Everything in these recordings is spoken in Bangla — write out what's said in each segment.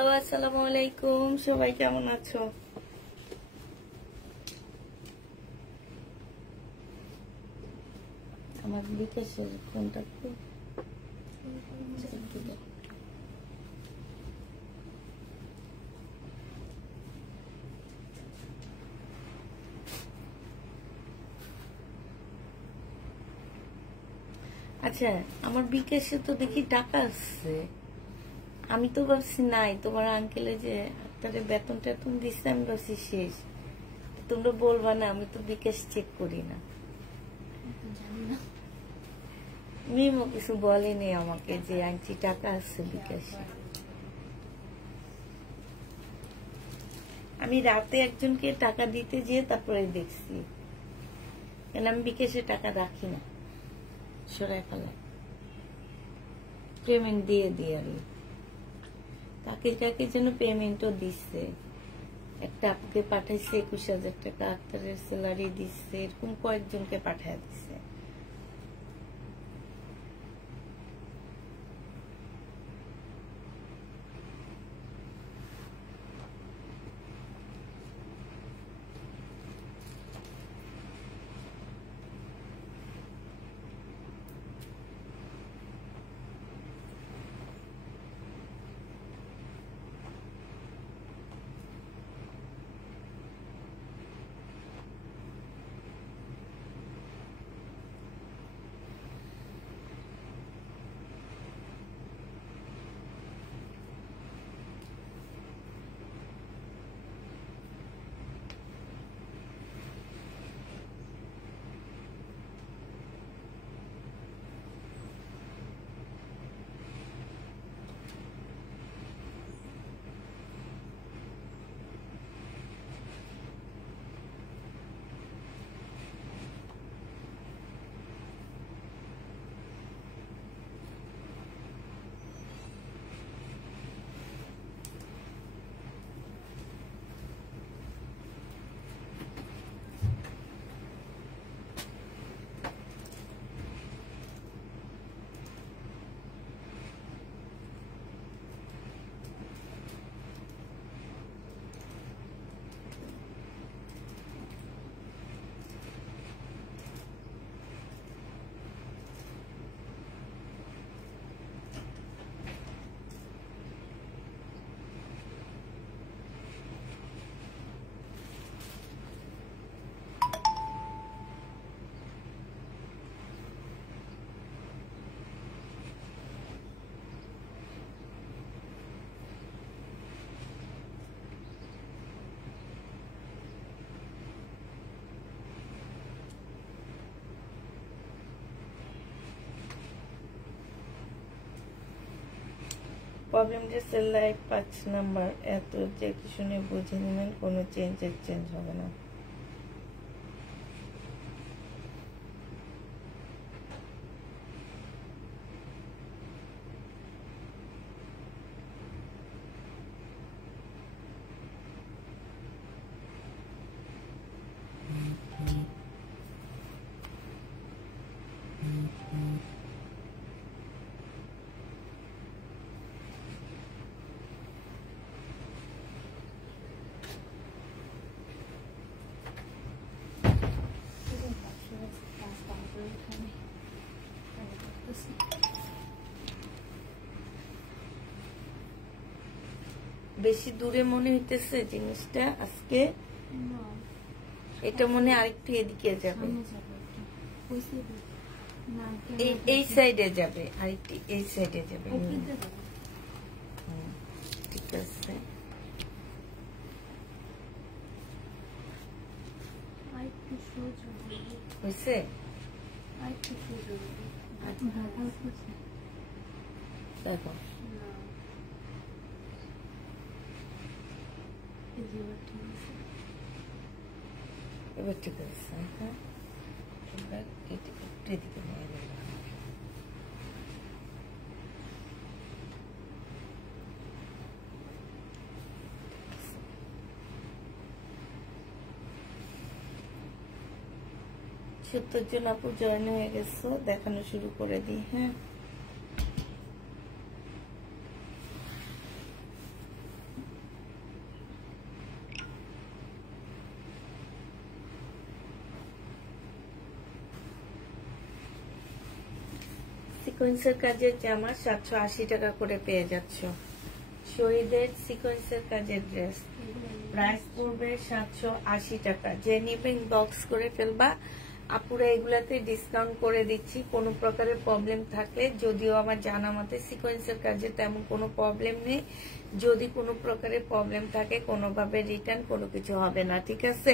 হ্যালো, আসসালামু আলাইকুম। সবাই কেমন আছো? আমার বিকাশের ফোনটা একটু আচ্ছা, আমার বিকাশে তো দেখি টাকা আসছে। আমি তো ভাবছি নাই, তোমার আঙ্কেলে যে তাদের বেতন টেতন দিচ্ছে, আমি ভাবছি শেষ। তোমরা বলবা না, আমি তো বিকাশ চেক করি না। মিমও কিছু বলেনি আমাকে যে আন্টি টাকা আসছে বিকাশে। আমি রাতে একজনকে টাকা দিতে যেয়ে তারপরে দেখছি, কেন আমি বিকাশে টাকা রাখি না, সরাই ফেলাই, পেমেন্ট দিয়ে দিই আমি। তাকে কাকে যেন পেমেন্টও দিচ্ছে, একটা আপুকে পাঠাইছে 21,000 টাকা, আক্তারের স্যালারি দিচ্ছে, এরকম কয়েকজনকে পাঠায় দিচ্ছে। প্রবলেম যে সেল লাইফ 5 নাম্বার, এত যে কি শুনে বুঝে নেবেন, কোনো চেঞ্জ হবে না। বেশি দূরে মনে হইতেছে জিনিসটা আজকে, এটা মনে আরেকটু এদিকে যাবে, এই সাইডে যাবে, আরেকটু এই সাইডে যাবে। ঠিক আছে, হয়েছে। দেখো এবার ঠিক আছে। হ্যাঁ, এবার এদিকে নিয়ে গেলাম। সত্তর জন আপু জয়েন হয়ে গেছো, দেখানো শুরু করে দিই। হ্যাঁ, সিকোয়েন্সের কাজের জামা 780 টাকা করে পেয়ে যাচ্ছ। শহীদের সিকোয়েন্সের কাজের ড্রেস প্রাইস পড়বে 780 টাকা। যে নিবে বক্স করে ফেলবা। আপুরা এগুলাতে ডিসকাউন্ট করে দিচ্ছি। কোনো প্রকারের প্রবলেম থাকলে, যদিও আমার জানা মতে সিকোয়েন্সের কাজে তেমন কোনো প্রবলেম নেই, যদি কোনো প্রকারের প্রবলেম থাকে কোনোভাবে রিটার্ন কোনো কিছু হবে না, ঠিক আছে।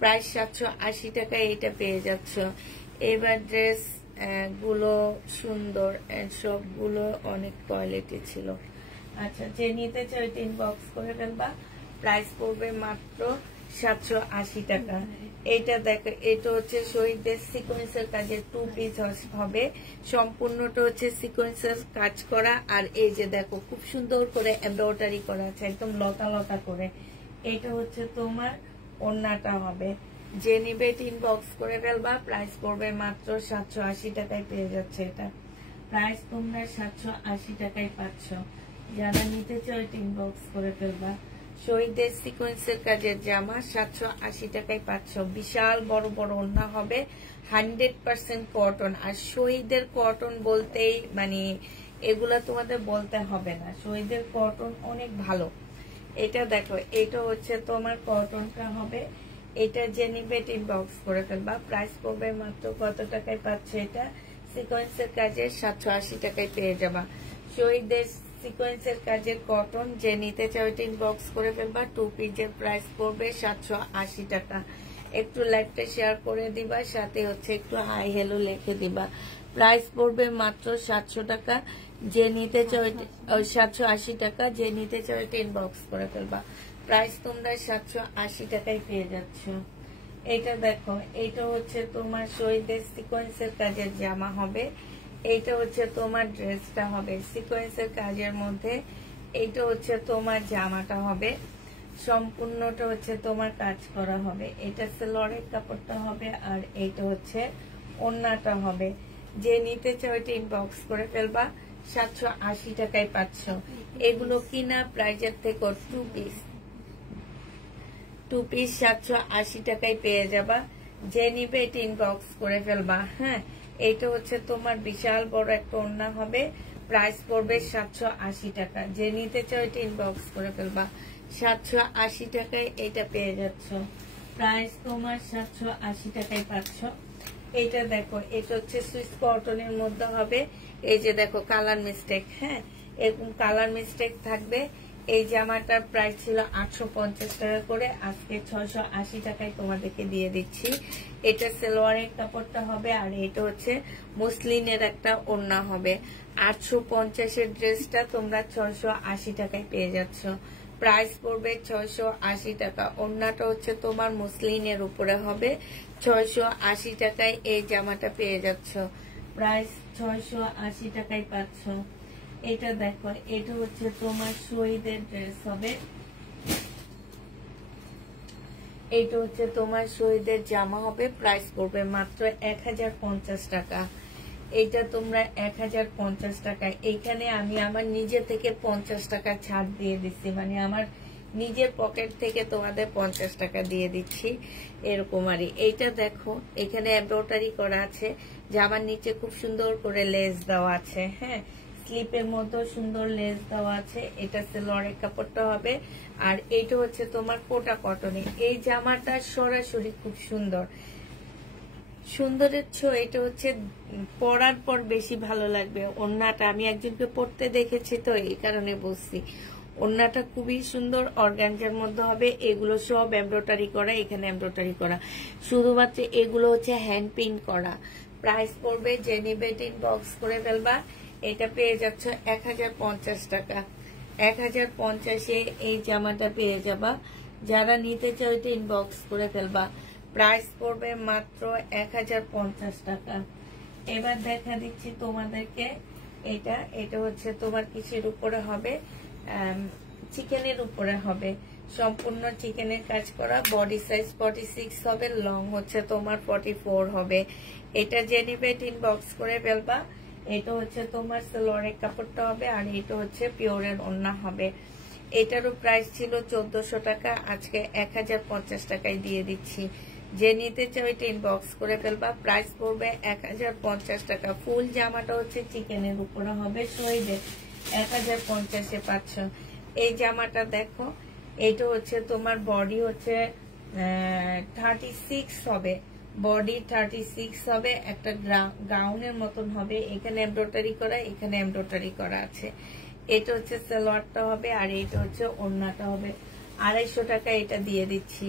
প্রাইস 780 টাকায় এটা পেয়ে যাচ্ছ। এবার ড্রেস গুলো সুন্দর, সবগুলো অনেক কোয়ালিটি ছিল। আচ্ছা, যে নিতে চাই ইনবক্স করে ফেলবা। প্রাইস পড়বে মাত্র 780 টাকা। এটা দেখো, এটা হচ্ছে শহীদের সিকোয়েন্সের কাজের 2 পিস হবে। সম্পূর্ণটা হচ্ছে সিকোয়েন্সের কাজ করা। আর এই যে দেখো খুব সুন্দর করে এমব্রয়ডারি করা আছে, একদম লতা লতা করে। এটা হচ্ছে তোমার ওড়নাটা হবে। যে নিবে ইনবক্স করে ফেলবা। প্রাইস পড়বে মাত্র 780 টাকায় পেয়ে যাচ্ছে। এটা প্রাইস তোমরা 780 টাকায় পাচ্ছ। যারা নিতে চাও ইনবক্স করে ফেলবা। শহীদের সিকোয়েন্সের কাজের জামা 780 টাকায় পাচ্ছ। বিশাল বড় বড় ওড়না হবে, 100% কটন। আর শহীদের কটন বলতেই মানে এগুলা তোমাদের বলতে হবে না, শহীদের কটন অনেক ভালো। এটা দেখো, এটা হচ্ছে তোমার কটনটা হবে। এটা যে নিবে ইনবক্স করে ফেলবা। প্রাইস পড়বে মাত্র কত টাকায় পাচ্ছ? এটা সিকোয়েন্সের কাজের 780 টাকায় পেয়ে যাবা। শহীদের সিকোয়েন্সের কাজের কটন যে নিতে চাও ইনবক্স করে ফেলবা। 2 পিসের প্রাইস পড়বে 780 টাকা। একটু লাইভটা শেয়ার করে দিবা, সাথে হচ্ছে একটু হাই হ্যালো লিখে দিবা। প্রাইস পড়বে মাত্র 700 টাকা। যে নিতে চাও 780 টাকা। যে নিতে চাও ইনবক্স করে ফেলবা। প্রাইস তোমরা 780 টাকায় পেয়ে যাচ্ছ। এটা দেখো, এটা হচ্ছে তোমার শহীদের সিকোয়েন্সের কাজের জামা হবে। এইটা হচ্ছে তোমার ড্রেসটা হবে সিকোয়েন্সের কাজের মধ্যে। এইটা হচ্ছে তোমার জামাটা হবে, সম্পূর্ণটা হচ্ছে তোমার কাজ করা হবে। এটা সেলোয়ারের কাপড়টা হবে। আর এইটা হচ্ছে ওড়নাটা হবে। যে নিতে চাও এটা ইনবক্স করে ফেলবা। 780 টাকায় পাচ্ছ। এগুলো কিনা প্রাইজের থেকে 2 পিস 780 টাকায় পেয়ে যাবা। যে নিবে এটা ইনবক্স করে ফেলবা। হ্যাঁ, এইটা হচ্ছে তোমার বিশাল বড় একটা ওড়না হবে। প্রাইস পড়বে 780 টাকা। যে নিতে চাও এটা ইনবক্স করে ফেলবা। 780 টাকায় এটা পেয়ে যাচ্ছ। প্রাইস তোমার 780 টাকায় পাচ্ছ। এইটা দেখো, এটা হচ্ছে সুইস কটনের মধ্যে হবে। এই যে দেখো কালার মিস্টেক, হ্যাঁ এরকম কালার মিস্টেক থাকবে। এই জামাটার প্রাইস ছিল 850 টাকা করে, আজকে 680 টাকায় তোমাদেরকে দিয়ে দিচ্ছি। এটা সেলোয়ারের কাপড়টা হবে। আর এটা হচ্ছে মুসলিনের একটা ওড়না হবে। 850-এর ড্রেসটা তোমরা 680 টাকায় পেয়ে যাচ্ছ। প্রাইস পড়বে 680 টাকা। ওড়নাটা হচ্ছে তোমার মুসলিনের উপরে হবে। 680 টাকায় এই জামাটা পেয়ে যাচ্ছ। প্রাইস 680 টাকায় পাচ্ছ। এটা দেখো, এটা হচ্ছে তোমার শহীদের ড্রেস হবে। এটা হচ্ছে তোমার শহীদের জামা হবে। প্রাইস পড়বে মাত্র 1050 টাকা। এইটা তোমরা 1050 টাকায়। এইখানে আমি আমার নিজে থেকে 50 টাকা ছাড় দিয়ে দিচ্ছি, মানে আমার নিজের পকেট থেকে তোমাদের 50 টাকা দিয়ে দিচ্ছি এরকম। আর এইটা দেখো, এখানে এমব্রয়ডারি করা আছে। জামার নিচে খুব সুন্দর করে লেস দেওয়া আছে। হ্যাঁ, স্লিপের মতো সুন্দর লেস দেওয়া আছে। এটা সেলোয়ারের কাপড়টা হবে। আর এইটা হচ্ছে তোমার কোটা কটনে। এই জামাটা সরাসরি খুব সুন্দর, সুন্দরের ছো। এটা হচ্ছে পরার পর বেশি ভালো লাগবে। ওড়নাটা আমি একজনকে পরতে দেখেছি, তো এই কারণে বলছি। ওড়নাটা খুবই সুন্দর, অর্গানজার মধ্যে হবে। এগুলো সব এমব্রয়ডারি করা, এখানে এমব্রয়ডারি করা, শুধুমাত্র এগুলো হচ্ছে হ্যান্ড প্রিন্ট করা। প্রাইস পড়বে যে নিবে ইনবক্স করে ফেলবা। এটা পেয়ে যাচ্ছ 1050 টাকা। 1050-এ এই জামাটা পেয়ে যাবা। যারা নিতে চাও এটা ইনবক্স করে ফেলবা। প্রাইস পড়বে মাত্র 1050 টাকা। এবার দেখা দিচ্ছি তোমাদেরকে এটা। এটা হচ্ছে তোমার কিসের উপরে হবে? চিকেনের উপরে হবে। সম্পূর্ণ চিকেনের কাজ করা। বডি সাইজ 46 হবে, লং হচ্ছে তোমার 44 হবে। এটা যে নিবে ইনবক্স করে ফেলবা। এটা হচ্ছে তোমার সেলোয়ারের কাপড়টা হবে। আর এটা হচ্ছে পিওরের ওড়না হবে। এটারও প্রাইস ছিল 1400 টাকা, আজকে 1050 টাকায় দিয়ে দিচ্ছি। যে নিতে চাও এটা ইনবক্স করে ফেলবা। প্রাইস পড়বে 1050 টাকা। ফুল জামাটা হচ্ছে চিকেনের উপরে হবে, শহীদের 1050-এ পাচ্ছ। এই জামাটা দেখো, এটা হচ্ছে তোমার বডি হচ্ছে 36 হবে, বডি 36 হবে, একটা গাউনের মতন হবে, এখানে এমব্রয়ডারি করা, এখানে এমব্রয়ডারি করা আছে। এটা হচ্ছে সালোয়ারটা হবে, আর এটা হচ্ছে ওড়নাটা হবে। 250 টাকা এটা দিয়ে দিচ্ছি।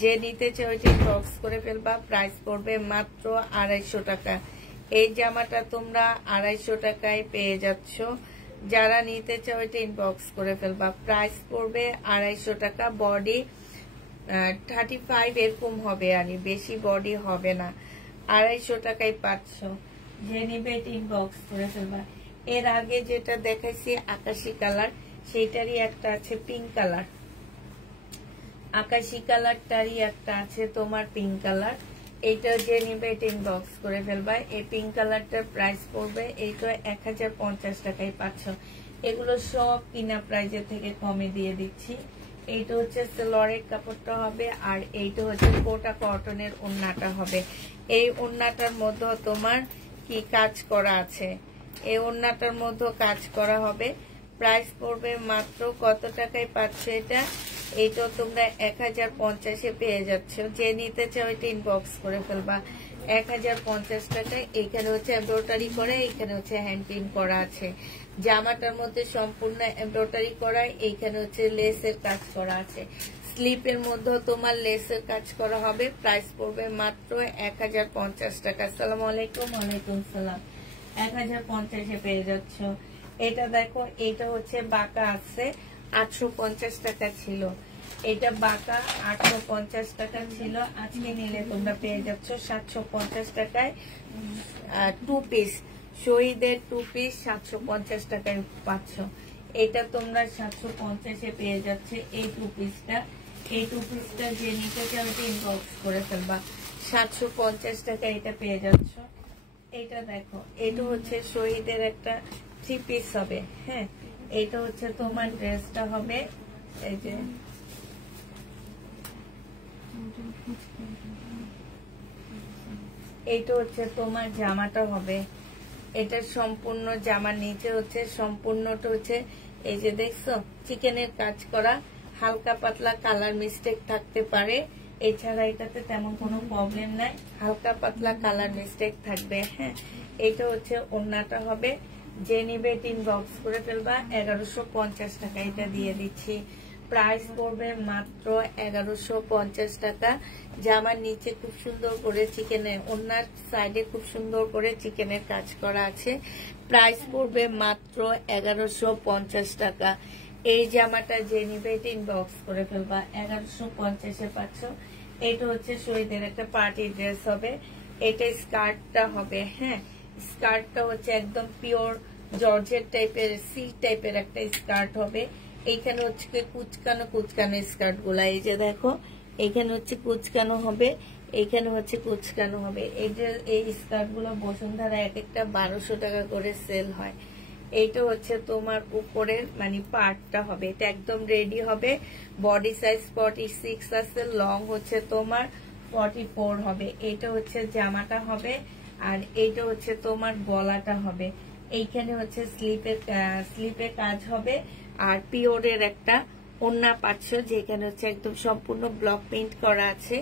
যে নিতে চাও এটা বক্স করে ফেলবা। প্রাইস পড়বে মাত্র 250 টাকা। এই জামাটা তোমরা 250 টাকায় পেয়ে যাচ্ছ। যারা নিতে চাও এটা ইনবক্স করে ফেলবা। প্রাইস পড়বে 250 টাকা। বডি 35 এরকম হবে, আর বেশি বডি হবে না। 250 টাকায় পাচ্ছ। যে নিবে এটা ইনবক্স করে ফেলবা। এর আগে যেটা দেখাইছি আকাশি কালার, সেইটারই একটা আছে পিঙ্ক কালার। আকাশি কালারটারই একটা আছে তোমার পিঙ্ক কালার। এইটা যে নিবে এটা ইনবক্স করে ফেলবা। এই পিঙ্ক কালারটার প্রাইস পড়বে এইটা 1050 টাকায় পাচ্ছ। এগুলো সব কিনা প্রাইজের থেকে কমে দিয়ে দিচ্ছি। এইটা হচ্ছে সালোয়ারের কাপড়টা হবে, আর এইটা হচ্ছে কোটা কটনের ওড়নাটা হবে। এই ওড়নাটার মধ্যে তোমার কি কাজ করা আছে, এই ওড়নাটার মধ্যে কাজ করা হবে। প্রাইস পড়বে মাত্র কত টাকায় পাচ্ছ এটা? এইটা তোমরা 1050-এ পেয়ে যাচ্ছ। যে নিতে চাও এটা ইনবক্স করে ফেলবা। 1050 টাকায়। এইখানে হচ্ছে এমব্রয়ডারি করা, এইখানে হচ্ছে হ্যান্ড প্রিন্ট করা আছে। জামাটার মধ্যে সম্পূর্ণ এমব্রয়ডারি করা, এইখানে হচ্ছে লেসের কাজ করা আছে। স্লিপের মধ্যে তোমার লেসের কাজ করা হবে। প্রাইস পড়বে মাত্র 1050 টাকা। আসসালামু আলাইকুম। ওয়ালাইকুম সালাম। 1050-এ পেয়ে যাচ্ছ। এটা দেখো, এটা হচ্ছে বাঁকা আছে, 850 টাকা ছিল। এটা বাঁকা 850 টাকা ছিল। আজকে নিলে তোমরা পেয়ে যাচ্ছ 750 টাকায়। 2 পিস শহীদের 2 পিস 750 টাকায় পাচ্ছ। এটা তোমরা 750-এ পেয়ে যাচ্ছে এই 2 পিসটা। এই 2 পিসটা যে নিতে চাও এটা ইনবক্স করে ফেলবা। 750 টাকা এটা পেয়ে যাচ্ছ। এটা দেখো, এটা হচ্ছে শহীদের একটা 3 পিস হবে। হ্যাঁ, এটা হচ্ছে তোমার ড্রেসটা হবে। এই যে এইটা হচ্ছে তোমার জামাটা হবে। এটা সম্পূর্ণ জামার নিচে হচ্ছে সম্পূর্ণটা হচ্ছে এই যে দেখছো চিকেনের কাজ করা। হালকা পাতলা কালার মিস্টেক থাকতে পারে, এছাড়া এটাতে তেমন কোনো প্রবলেম নাই। হালকা পাতলা কালার মিস্টেক থাকবে। হ্যাঁ, এটা হচ্ছে ওড়নাটা হবে। যে নিবে ইনবক্স করে ফেলবা। 1150 টাকা এটা দিয়ে দিচ্ছি। প্রাইস পড়বে মাত্র 1150 টাকা। জামার নিচে খুব সুন্দর করে চিকেনের, ওড়নার সাইডে খুব সুন্দর করে চিকেনের কাজ করা আছে। প্রাইস পড়বে মাত্র 1150 টাকা। এই জামাটা যে নিবে ইনবক্স করে ফেলবা। 1150-এ পাচ্ছ। এটা হচ্ছে শহীদের একটা পার্টি ড্রেস হবে। এটা স্কার্টটা হবে। হ্যাঁ, স্কার্টটা হচ্ছে একদম পিওর জর্জেট টাইপের, সিল্ক টাইপের একটা স্কার্ট হবে। এইখানে হচ্ছে কুচকানো কুচকানো স্কার্ট গুলা, এই যে দেখো এইখানে হচ্ছে কুচকানো হবে, এইখানে হচ্ছে কুচকানো হবে। এই যে এই স্কার্ট গুলো বসুন্ধরা এক একটা 1200 টাকা করে সেল হয়। এইটা হচ্ছে তোমার উপরের মানে পার্টটা হবে। এটা একদম রেডি হবে। বডি সাইজ 46 আছে, লং হচ্ছে তোমার 44 হবে। এটা হচ্ছে জামাটা হবে, আর এইটা হচ্ছে তোমার গলাটা হবে। এইখানে হচ্ছে স্লিপে কাজ হবে, আর পিওরের একটা ওড়না পাচ্ছ, যেখানে হচ্ছে একদম সম্পূর্ণ ব্লক প্রিন্ট করা আছে।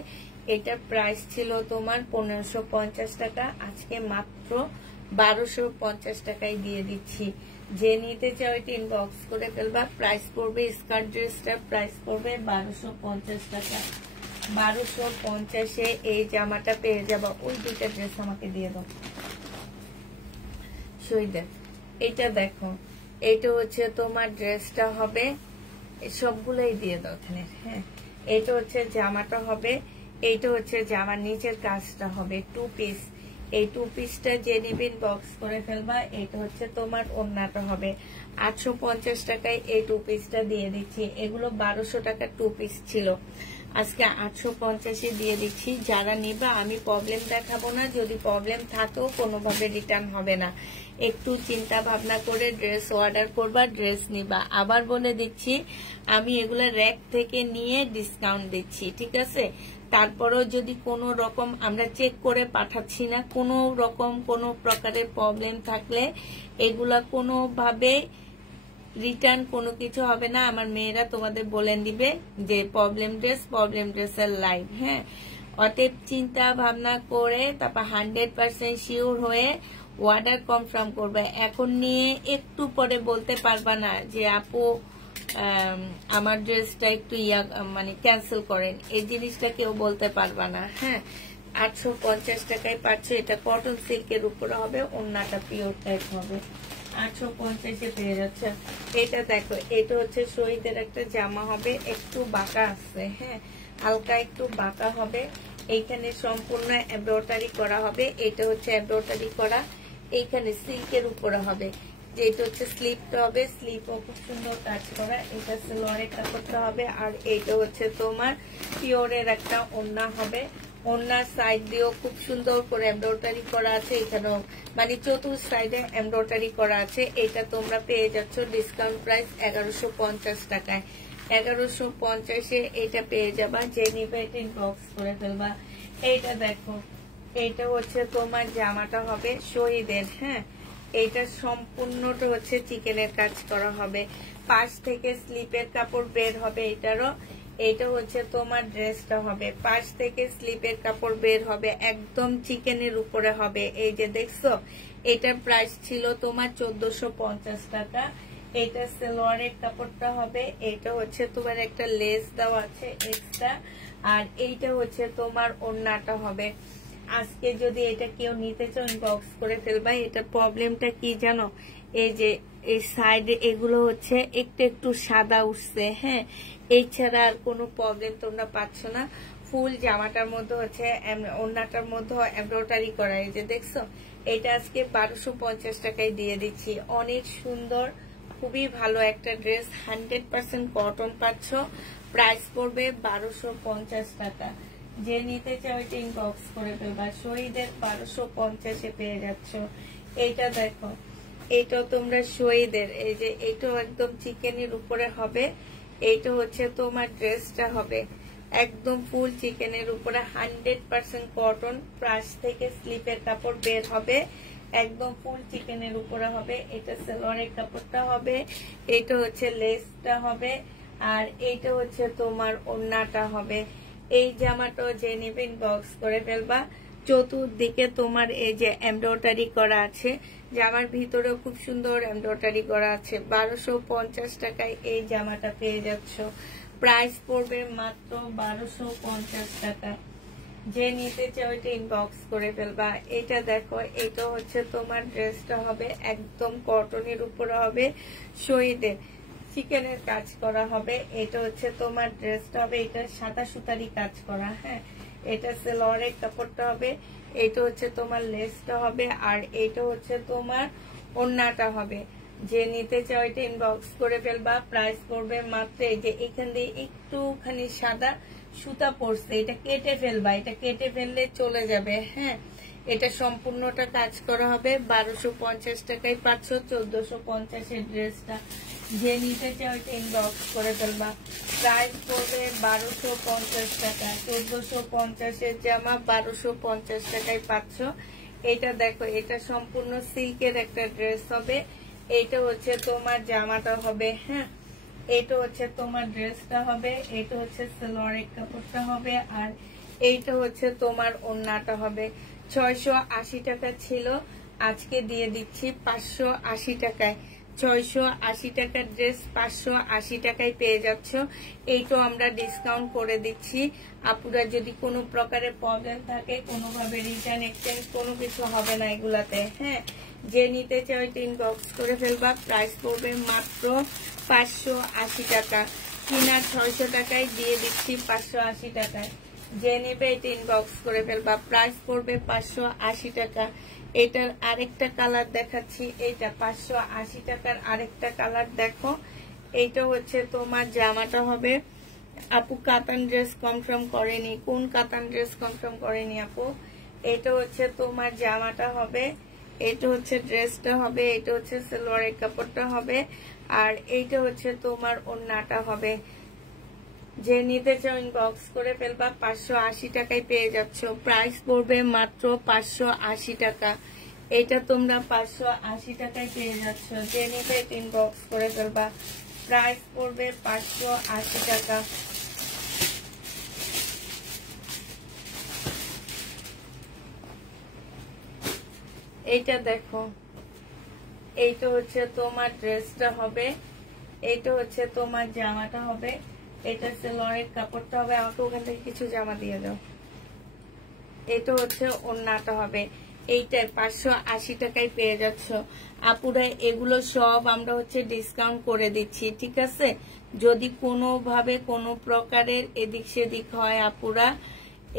এটা প্রাইস ছিল তোমার 1550 টাকা। আজকে মাত্র 1250 টাকায় দিয়ে দিচ্ছি। যে নিতে চাও এটা ইনবক্স করে ফেলবা। প্রাইস পড়বে, স্কার্ট ড্রেসটার প্রাইস পড়বে 1250 টাকা। 1250-এ এই জামাটা পেয়ে যাবা। ওই দুইটা ড্রেস আমাকে দিয়ে দাও শহীদের। এটা দেখো, এটা হচ্ছে তোমার ড্রেসটা হবে। সবগুলোই দিয়ে দাও এখানে। হ্যাঁ, এটা হচ্ছে জামাটা হবে। এইটা হচ্ছে জামার নিচের কাজটা হবে। 2 পিস। এই 2 পিসটা যে নিবেন বক্স করে ফেলবা। এটা হচ্ছে তোমার ওড়নাটা হবে। 850 টাকায় এই 2 পিসটা দিয়ে দিচ্ছি। এগুলো 1200 টাকার 2 পিস ছিল, আজকে 850-এ দিয়ে দিচ্ছি। যারা নিবা আমি প্রবলেম দেখাবো না, যদি প্রবলেম থাকেও কোনোভাবে রিটার্ন হবে না। একটু চিন্তা ভাবনা করে ড্রেস অর্ডার করবা, ড্রেস নিবা। আবার বলে দিচ্ছি, আমি এগুলা র‍্যাক থেকে নিয়ে ডিসকাউন্ট দিচ্ছি, ঠিক আছে? তারপরেও যদি কোনো রকম আমরা চেক করে পাঠাচ্ছি না, কোনো রকম কোনো প্রকারের প্রবলেম থাকলে এগুলা কোনোভাবে রিটার্ন কোনো কিছু হবে না। আমার মেয়েরা তোমাদের বলে দিবে যে প্রবলেম ড্রেসের লাইভ। হ্যাঁ, অতএব চিন্তা ভাবনা করে তারপর 100% শিওর হয়ে অর্ডার কনফার্ম করবে। এখন নিয়ে একটু পরে বলতে পারবা না যে আপু আমার ড্রেসটা একটু মানে ক্যান্সেল করেন, এই জিনিসটা কেউ বলতে পারবা না। হ্যাঁ, 850 টাকায় পাচ্ছ। এটা কটন সিল্কের উপরে হবে, ওড়নাটা পিওর টাইপ হবে। 850-এ পেয়ে যাচ্ছে। এটা দেখো, এটা হচ্ছে শহীদের একটা জামা হবে, একটু বাঁকা আছে। হ্যাঁ, হালকা একটু বাঁকা হবে। এইখানে সম্পূর্ণ এমব্রয়ডারি করা হবে। এটা হচ্ছে এমব্রয়ডারি করা, এইখানে সিল্কের উপরে হবে। যেটা হচ্ছে স্লিপটা হবে, স্লিপও খুব সুন্দর কাজ করা। এটা সালোয়ারের কাপড়টা হবে। আর এইটা হচ্ছে তোমার পিওরের একটা ওড়না হবে। ওড়নার সাইড দিয়েও খুব সুন্দর করে এমব্রয়ডারি করা আছে। এখানেও মানে চতুর্থ সাইডে এমব্রয়ডারি করা আছে। এটা তোমরা পেয়ে যাচ্ছ ডিসকাউন্ট প্রাইস 1150 টাকায়। 1150-এ এটা পেয়ে যাবা। যে নিবে এটা ইনবক্স করে ফেলবা। এইটা দেখো, এইটা হচ্ছে তোমার জামাটা হবে শহীদের। হ্যাঁ, এইটা সম্পূর্ণটা হচ্ছে চিকেনের কাজ করা হবে। পাশ থেকে স্লিপের কাপড় বের হবে এটারও। এটা হচ্ছে তোমার ড্রেসটা হবে, পাশ থেকে স্লিপের কাপড় বের হবে, একদম চিকেনের উপরে হবে। এই যে দেখছো, এটার প্রাইস ছিল তোমার 1450 টাকা। এটা সালোয়ারের কাপড়টা হবে। এটা হচ্ছে তোমার একটা লেস দেওয়া আছে এক্সট্রা। আর এইটা হচ্ছে তোমার ওড়নাটা হবে। আজকে যদি এটা কেউ নিতে চাও ইনবক্স করে ফেলবা। এটা প্রবলেমটা কি জানো, এই যে এই সাইডে এগুলো হচ্ছে একটু একটু সাদা উঠছে। হ্যাঁ, এছাড়া আর কোনো প্রবলেম তোমরা পাচ্ছ না। ফুল জামাটার মধ্যে হচ্ছে ওড়নাটার মধ্যে এমব্রয়ডারি করা। এই যে দেখছো, এটা আজকে 1250 টাকায় দিয়ে দিচ্ছি। অনেক সুন্দর, খুবই ভালো একটা ড্রেস, 100% কটন পাচ্ছ। প্রাইস পড়বে 1250 টাকা। যে নিতে চাও এটা ইনবক্স করে ফেলবা। শহীদের 1250-এ পেয়ে যাচ্ছ। এইটা দেখো, এইটাও তোমরা শহীদের। এই যে এইটাও একদম চিকেনের উপরে হবে। এইটা হচ্ছে তোমার ড্রেসটা হবে একদম ফুল চিকেনের উপরে, 100% কটন। পাশ থেকে স্লিপের কাপড় বের হবে, একদম ফুল চিকেনের উপরে হবে। এটা সালোয়ারের কাপড়টা হবে। এটা হচ্ছে লেসটা হবে। আর এইটা হচ্ছে তোমার ওড়নাটা হবে। এই জামাটাও যে নিবে ইনবক্স করে ফেলবা। চতুর্দিকে তোমার এই যে এমব্রয়ডারি করা আছে, জামার ভিতরেও খুব সুন্দর এমব্রয়ডারি করা আছে। 1250 টাকায় এই জামাটা পেয়ে যাচ্ছ। প্রাইস পড়বে মাত্র 1250 টাকা। যে নিতে চাও এটা ইনবক্স করে ফেলবা। এটা দেখো, এটা হচ্ছে তোমার ড্রেসটা হবে একদম কটনের উপরে হবে, শহীদের চিকেনের কাজ করা হবে। এটা হচ্ছে তোমার ড্রেসটা হবে, এটা সাদা সুতারি কাজ করা। হ্যাঁ, এটা সালোয়ারের কাপড়টা হবে। এটা হচ্ছে তোমার লেসটা হবে। আর এটা হচ্ছে তোমার ওড়নাটা হবে। যে নিতে চাও এটা ইনবক্স করে ফেলবা। প্রাইস পড়বে মাত্র, এই যে এখান দিয়ে একটুখানি সাদা সুতা পড়ছে, এটা কেটে ফেলবা। এটা কেটে ফেললে চলে যাবে। হ্যাঁ, এটা সম্পূর্ণটা কাজ করা হবে। 1250 টাকায় পাচ্ছ 1450-এর ড্রেসটা। যে নিতে চাও এটা ইনবক্স করে ফেলবা। প্রাইস পড়বে 1250 টাকা। 1450-এর জামা 1250 টাকায় পাচ্ছ। এটা দেখো, এটা সম্পূর্ণ সিল্কের একটা ড্রেস হবে। এটা হচ্ছে তোমার জামাটা হবে। হ্যাঁ, এটা হচ্ছে তোমার ড্রেসটা হবে। এটা হচ্ছে সালোয়ারের কাপড়টা হবে। আর এইটা হচ্ছে তোমার ওড়নাটা হবে। 680 টাকা ছিল, আজকে দিয়ে দিচ্ছি 580 টাকায়। 680 টাকার ড্রেস 580 টাকায় পেয়ে যাচ্ছ। এইটাও আমরা ডিসকাউন্ট করে দিচ্ছি। আপুরা যদি কোনো প্রকারের প্রবলেম থাকে, কোনোভাবে রিটার্ন এক্সচেঞ্জ কোনো কিছু হবে না এগুলাতে। হ্যাঁ, যে নিতে চাও এটা ইনবক্স করে ফেলবা। প্রাইস পড়বে মাত্র 580 টাকা। কিনা 600 টাকায় দিয়ে দিচ্ছি 580 টাকায়। যে নেবে এটা ইনবক্স করে ফেলবা। প্রাইস পড়বে 580 টাকা। এটার আরেকটা কালার দেখাচ্ছি। এইটা 580 টাকার আরেকটা কালার দেখো। এইটা হচ্ছে তোমার জামাটা হবে। আপু কাতান ড্রেস কনফার্ম করেনি, কোন কাতান ড্রেস কনফার্ম করেনি আপু? এটা হচ্ছে তোমার জামাটা হবে। এটা হচ্ছে ড্রেসটা হবে। এটা হচ্ছে সালোয়ারের কাপড়টা হবে। আর এইটা হচ্ছে তোমার ওড়নাটা হবে। যে নিতে চাও ইনবক্স করে ফেলবা। 580 টাকায় পেয়ে যাচ্ছ, প্রাইস পড়বে মাত্র 580 টাকা। এটা তোমরা 580 টাকায় পেয়ে যাচ্ছ, যে নিতে ইনবক্স করে ফেলবা। প্রাইস পড়বে 580 টাকা। এইটা দেখো, এইটা হচ্ছে তোমার ড্রেসটা হবে, এইটা হচ্ছে তোমার জামাটা হবে, এটা সেলরের কাপড়টা হবে। আমাকে ওখান থেকে কিছু জামা দিয়ে দাও। এটা হচ্ছে ওড়নাটা হবে। এইটাই 580 টাকায় পেয়ে যাচ্ছ আপুরা। এগুলো সব আমরা হচ্ছে ডিসকাউন্ট করে দিচ্ছি, ঠিক আছে? যদি কোনোভাবে কোনো প্রকারের এদিক সেদিক হয় আপুরা,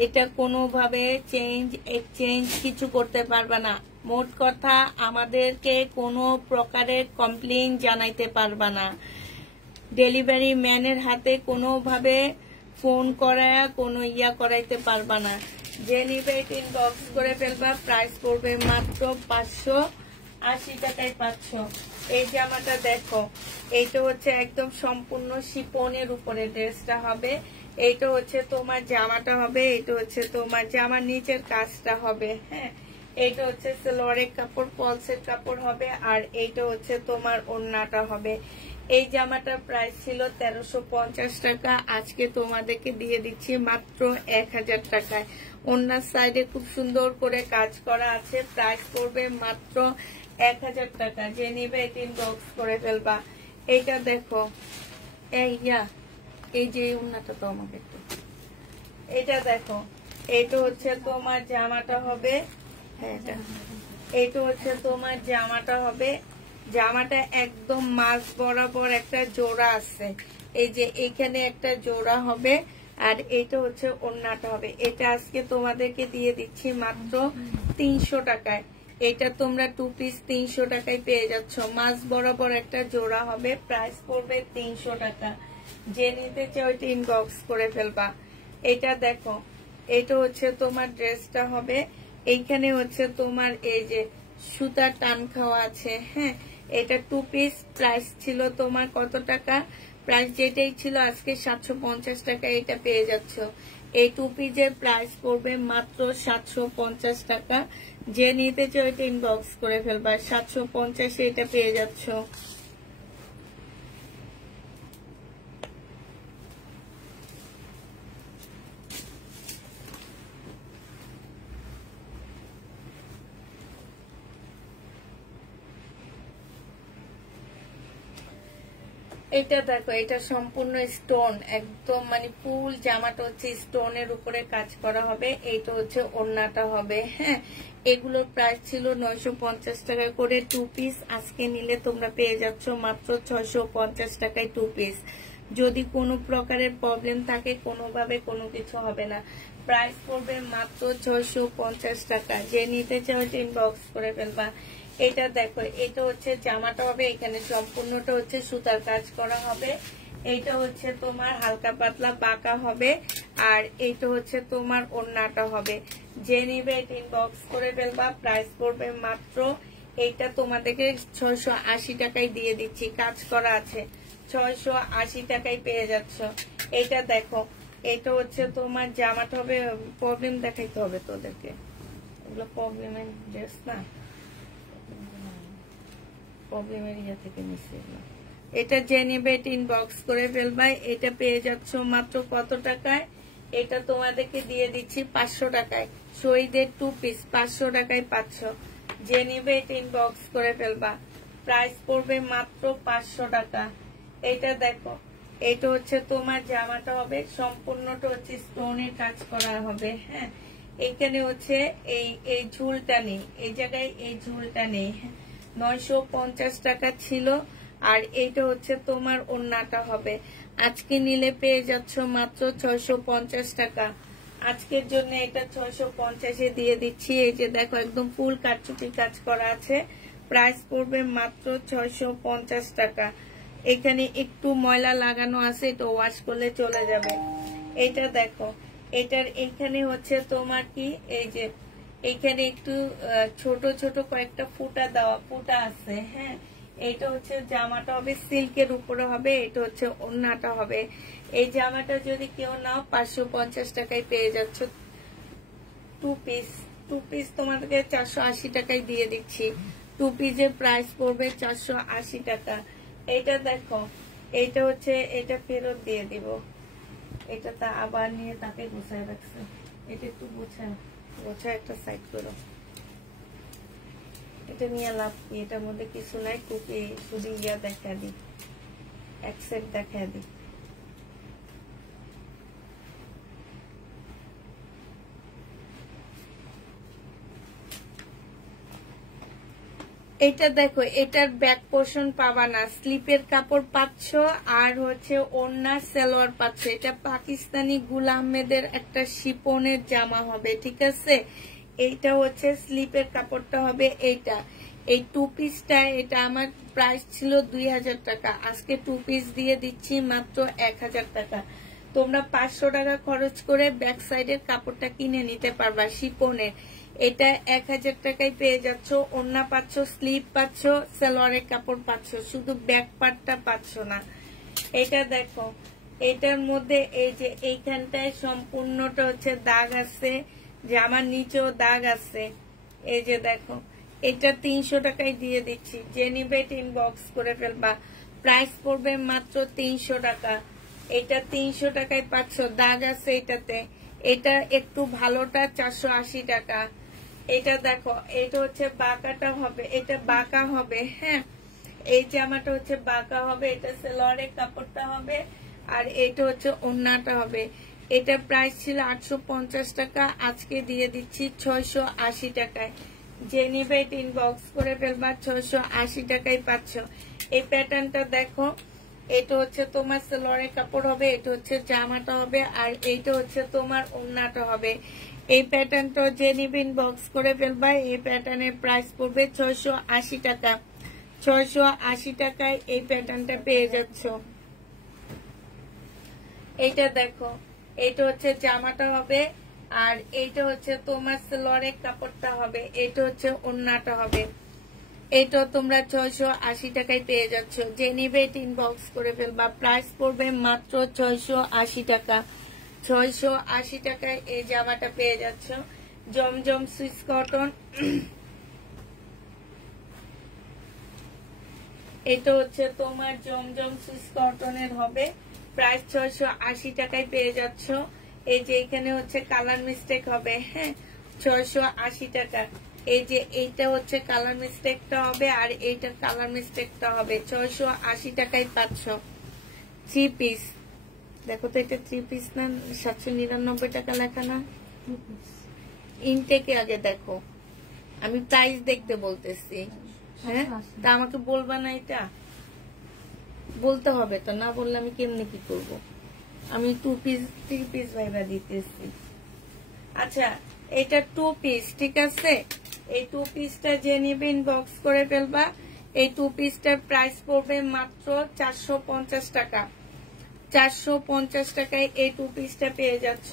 এটা কোনোভাবে এক্সচেঞ্জ কিছু করতে পারবে না। মোট কথা, আমাদেরকে কোনো প্রকারের কমপ্লেইন জানাইতে পারবে না। ডেলিভারি ম্যানের হাতে কোনোভাবে ফোন করা কোনো করাইতে পারবা না। যে নিবে ইনবক্স করে ফেলবা। প্রাইস পড়বে মাত্র 580 টাকায় পাচ্ছ। এই জামাটা দেখো, এইটা হচ্ছে একদম সম্পূর্ণ শিপনের উপরে ড্রেসটা হবে। এইটা হচ্ছে তোমার জামাটা হবে, এইটা হচ্ছে তোমার জামার নিচের কাজটা হবে। হ্যাঁ, এইটা হচ্ছে সালোয়ারের কাপড়, পলসের কাপড় হবে, আর এইটা হচ্ছে তোমার ওড়নাটা হবে। এই জামাটার প্রাইস ছিল 1350 টাকা, আজকে তোমাদেরকে দিয়ে দিচ্ছি মাত্র 1000 টাকায়। ওড়নার সাইডে খুব সুন্দর করে কাজ করা আছে। প্রাইস পড়বে মাত্র 1000 টাকা। যে নিবে ইনবক্স করে ফেলবা। এইটা দেখো, এই যে ওড়নাটা তো আমাকে একটু, এটা দেখো, এইটা হচ্ছে তোমার জামাটা হবে। এইটা হচ্ছে তোমার জামাটা হবে। জামাটা একদম মাঝ বরাবর একটা জোড়া আছে, এই যে এখানে একটা জোড়া হবে, আর এইটা হচ্ছে ওড়নাটা হবে। এটা আজকে তোমাদেরকে দিয়ে দিচ্ছি মাত্র 300 টাকায়। এটা তোমরা 2 পিস 300 টাকায় পেয়ে যাচ্ছ। মাঝ বরাবর একটা জোড়া হবে, প্রাইস পড়বে 300 টাকা। যে নিতে চাও ওইটা ইনবক্স করে ফেলবা। এটা দেখো, এটা হচ্ছে তোমার ড্রেসটা হবে। এইখানে হচ্ছে তোমার এই যে সুতার টান খাওয়া আছে। হ্যাঁ, এটা 2 পিস। প্রাইস ছিল তোমার কত টাকা? প্রাইস যেটাই ছিল আজকে 750 টাকা এটা পেয়ে যাচ্ছ। এই 2 পিসের প্রাইস পড়বে মাত্র 750 টাকা। যে নিতে চাও এটা ইনবক্স করে ফেলবা। 750 এটা পেয়ে যাচ্ছ। এটা দেখো, এটা সম্পূর্ণ স্টোন, একদম মানে ফুল জামাটা হচ্ছে স্টোনের উপরে কাজ করা হবে। এইটা হচ্ছে ওড়নাটা হবে। হ্যাঁ, এগুলোর প্রাইস ছিল 950 টাকা করে 2 পিস। আজকে নিলে তোমরা পেয়ে যাচ্ছ মাত্র 650 টাকায় 2 পিস। যদি কোনো প্রকারের প্রবলেম থাকে, কোনোভাবে কোনো কিছু হবে না। প্রাইস পড়বে মাত্র 650 টাকা। যে নিতে চাও ইনবক্স করে ফেলবা। এটা দেখো, এটা হচ্ছে জামাটা হবে, এখানে সম্পূর্ণটা হচ্ছে সুতার কাজ করা হবে। এইটা হচ্ছে তোমার হালকা পাতলা বাঁকা হবে, আর এইটা হচ্ছে তোমার ওড়নাটা হবে। যে নিবে ইনবক্স করে ফেলবা। প্রাইস পড়বে মাত্র, এইটা তোমাদেরকে 680 টাকায় দিয়ে দিচ্ছি, কাজ করা আছে। 680 টাকায় পেয়ে যাচ্ছ। এইটা দেখো, এটা হচ্ছে তোমার জামাটা হবে। প্রবলেম দেখাইতে হবে তোদেরকে, এগুলো প্রবলেমের ড্রেস না, প্রবলেমের থেকে নিচ্ছে। এটা যে নেবে এটা ইনবক্স করে ফেলবা। এটা পেয়ে যাচ্ছ মাত্র কত টাকায়? এটা তোমাদেরকে দিয়ে দিচ্ছি 500 টাকায়। শহীদের 2 পিস 500 টাকায় পাচ্ছ। যে নেবে এটা ইনবক্স করে ফেলবা। প্রাইস পড়বে মাত্র 500 টাকা। এটা দেখো, এটা হচ্ছে তোমার জামাটা হবে, সম্পূর্ণটা হচ্ছে স্টোনের কাজ করা হবে। হ্যাঁ, এখানে হচ্ছে এই ঝুলটা নেই, এই জায়গায় এই ঝুলটা নেই। 950 টাকা ছিল, আর এইটা হচ্ছে তোমার ওড়নাটা হবে। আজকে নিলে পেয়ে যাচ্ছ মাত্র 650 টাকা। আজকের জন্য এটা 650-এ দিয়ে দিচ্ছি। এই যে দেখো, একদম ফুল কাটচুপি কাজ করা আছে। প্রাইস পড়বে মাত্র 650 টাকা। এখানে একটু ময়লা লাগানো আছে, এটা ওয়াশ করলে চলে যাবে। এটা দেখো, এটার এখানে হচ্ছে তোমার কি, এই যে এইখানে একটু ছোট ছোট কয়েকটা ফুটা দেওয়া ফুটা আছে। হ্যাঁ, এটা হচ্ছে জামাটা হবে সিল্কের উপরে হবে, এটা হচ্ছে ওড়নাটা হবে। এই জামাটা যদি কেউ নাও 550 টাকায় পেয়ে যাচ্ছ। টু পিস তোমাদেরকে 480 টাকায় দিয়ে দিচ্ছি। টু পিসের প্রাইস পড়বে 480 টাকা। এটা দেখো, এটা হচ্ছে, এটা ফেরত দিয়ে দিব। এটা তা আবার নিয়ে তাকে গুছায় রাখছে। এটা একটু গোছায় একটা সাইড করো। এটা নিয়ে লাভ কি, এটার মধ্যে কিছু নাই, টুপি শুধু ইয়া দেখা দি, এক সেট দেখা দি। এটা দেখো, এটার ব্যাক পোর্শন পাবা না, স্লিপের কাপড় পাচ্ছ আর হচ্ছে ওড়না সালোয়ার পাচ্ছ। এটা পাকিস্তানি গুল আহমেদের একটা শিপনের জামা হবে, ঠিক আছে। এইটা হচ্ছে স্লিপের কাপড়টা হবে এইটা। এই টু পিসটা, এটা আমার প্রাইস ছিল 2000 টাকা, আজকে টু পিস দিয়ে দিচ্ছি মাত্র 1000 টাকা। তোমরা 500 টাকা খরচ করে ব্যাক সাইডের কাপড়টা কিনে নিতে পারবা শিপনের। এটা 1000 টাকায় পেয়ে যাচ্ছ। ওড়না পাচ্ছ, স্লিপ পাচ্ছ, সালোয়ারের কাপড় পাচ্ছ, শুধু ব্যাক পার্টটা পাচ্ছ না। এটা দেখো, এটার মধ্যে এই যে এইখানটায় সম্পূর্ণটা হচ্ছে দাগ আছে, জামার নিচেও দাগ আছে। এই যে দেখো, এটা 300 টাকায় দিয়ে দিচ্ছি। যে নিবে ইনবক্স করে ফেলবা। প্রাইস পড়বে মাত্র 300 টাকা। এটা 300 টাকায় পাচ্ছ, দাগ আছে এটাতে। এটা একটু ভালোটা 480 টাকা। এটা দেখো, এটা হচ্ছে বাঁকাটা হবে, এটা বাঁকা হবে, হ্যাঁ। এই জামাটা হচ্ছে বাঁকা হবে, এটা সালোয়ারের কাপড়টা হবে, আর এটা হচ্ছে ওড়নাটা হবে। এটা প্রাইস ছিল 850 টাকা, আজকে দিয়ে দিচ্ছি 680 টাকায়। যে নিবে ইনবক্স করে ফেলবা, 680 টাকায় পাচ্ছ। এই প্যাটার্নটা দেখো, এটা হচ্ছে তোমার সালোয়ারের কাপড় হবে, এটা হচ্ছে জামাটা হবে, আর এইটা হচ্ছে তোমার ওড়নাটা হবে। এই প্যাটার্নটা যে নিবে ইনবক্স করে ফেলবা। এই প্যাটার্নের প্রাইস পড়বে 680 টাকা। 680 টাকায় এই প্যাটার্নটা পেয়ে যাচ্ছ। এইটা দেখো, এইটা হচ্ছে জামাটা হবে, আর এইটা হচ্ছে তোমার সালোয়ারের কাপড়টা হবে, এটা হচ্ছে ওড়নাটা হবে। এটা তোমরা 680 টাকায় পেয়ে যাচ্ছ। যে নিবে ইনবক্স করে ফেলবা। প্রাইস পড়বে মাত্র 680 টাকা। 680 টাকায় এই জামাটা পেয়ে যাচ্ছ। জমজম সুইস কটন, এটা হচ্ছে তোমার জমজম সুইস কটনের হবে। প্রাইস 680 টাকায় পেয়ে যাচ্ছ। এই যে এখানে হচ্ছে কালার মিস্টেক হবে, হ্যাঁ, 680 টাকা। এই যে এইটা হচ্ছে কালার মিস্টেকটা হবে, আর এইটার কালার মিস্টেকটা হবে। 680 টাকায় পাচ্ছ। 3 পিস দেখো তো, এটা 3 পিস না 799 টাকা লেখা না? ইনটেকে আগে দেখো, আমি প্রাইস দেখতে বলতেছি, হ্যাঁ। তা আমাকে বলবা না, এটা বলতে হবে তো, না বললে আমি কেমনে কি করব? আমি 2 পিস 3 পিস ভাইবা দিতেছি। আচ্ছা, এটা 2 পিস, ঠিক আছে। এই 2 পিসটা যে নিবে ইনবক্স করে ফেলবা। এই 2 পিসটার প্রাইস পড়বে মাত্র 450 টাকা। 450 টাকায় এই 2 পিসটা পেয়ে যাচ্ছ।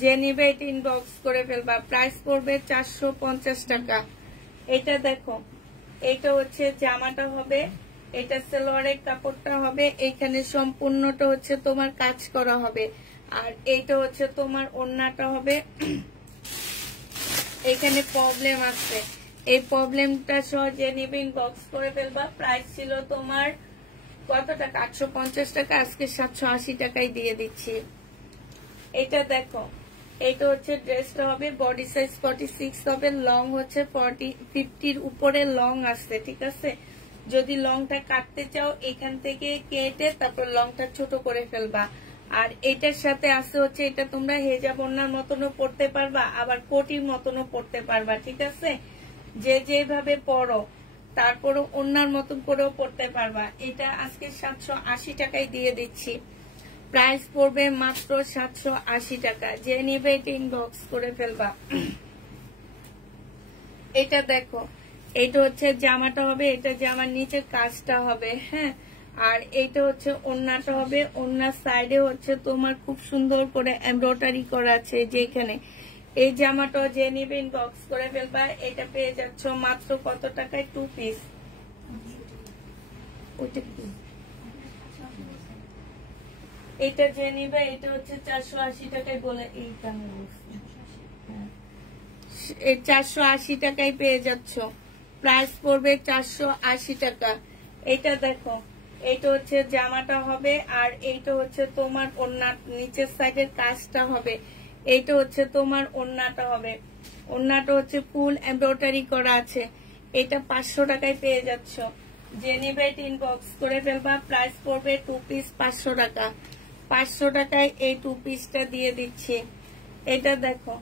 যে নিবে এটা ইনবক্স করে ফেলবা। প্রাইস পড়বে 450 টাকা। এটা দেখো, এটা হচ্ছে জামাটা হবে, এটা সালোয়ারের কাপড়টা হবে, এইখানে সম্পূর্ণটা হচ্ছে তোমার কাজ করা হবে, আর এইটা হচ্ছে তোমার ওড়নাটা হবে। এখানে প্রবলেম আছে, এই প্রবলেমটা সহজে নিবে ইনবক্স করে ফেলবা। প্রাইস ছিল তোমার কত টাকা? 850 টাকা, আজকে 780 টাকায় দিয়ে দিচ্ছি। এটা দেখো, এইটা হচ্ছে ড্রেসটা হবে, বডি সাইজ 46 হবে, লং হচ্ছে 50-র উপরে লং আসছে, ঠিক আছে। যদি লংটা কাটতে চাও এখান থেকে কেটে তারপর লংটা ছোট করে ফেলবা। আর এটার সাথে আছে হচ্ছে, এটা তোমরা হেজাব ওড়নার মতনও পড়তে পারবা, আবার কোটির মতনও পড়তে পারবা, ঠিক আছে। যে যেভাবে পড়ো, তারপরও ওড়নার মতন করেও পড়তে পারবা। এটা আজকে 780 টাকায় দিয়ে দিচ্ছি। প্রাইস পড়বে মাত্র 780 টাকা। যে নিবে এটা ইনবক্স করে ফেলবা। এটা দেখো, এটা হচ্ছে জামাটা হবে, এটা জামার নিচের কাজটা হবে, হ্যাঁ। আর এইটা হচ্ছে ওড়নাটা হবে, ওড়নার সাইডে হচ্ছে তোমার খুব সুন্দর করে এমব্রয়ডারি করা আছে যেখানে। এই জামাটা যে নিবে ইনবক্স করে ফেলবা। এটা পেয়ে যাচ্ছ মাত্র কত টাকায়? 2 পিস ওইটা কি এটা যে নিবে এটা হচ্ছে 480 টাকায় বলে এইটা আমি বলছি 480 টাকায় পেয়ে যাচ্ছ প্রাইস পড়বে 480 টাকা এটা দেখো এটা হচ্ছে জামাটা হবে আর এইটা হচ্ছে তোমার ওড়না নিচের সাইডের কাজটা হবে এইটা হচ্ছে তোমার ওড়নাটা হবে ওড়নাটা হচ্ছে ফুল এমব্রয়ডারি করা আছে এটা 500 টাকায় পেয়ে যাচ্ছ যে নিবে ইনবক্স করে ফেলবা প্রাইস পড়বে 2 পিস 500 টাকা 500 টাকায় এই 2 পিসটা দিয়ে দিচ্ছি এটা দেখো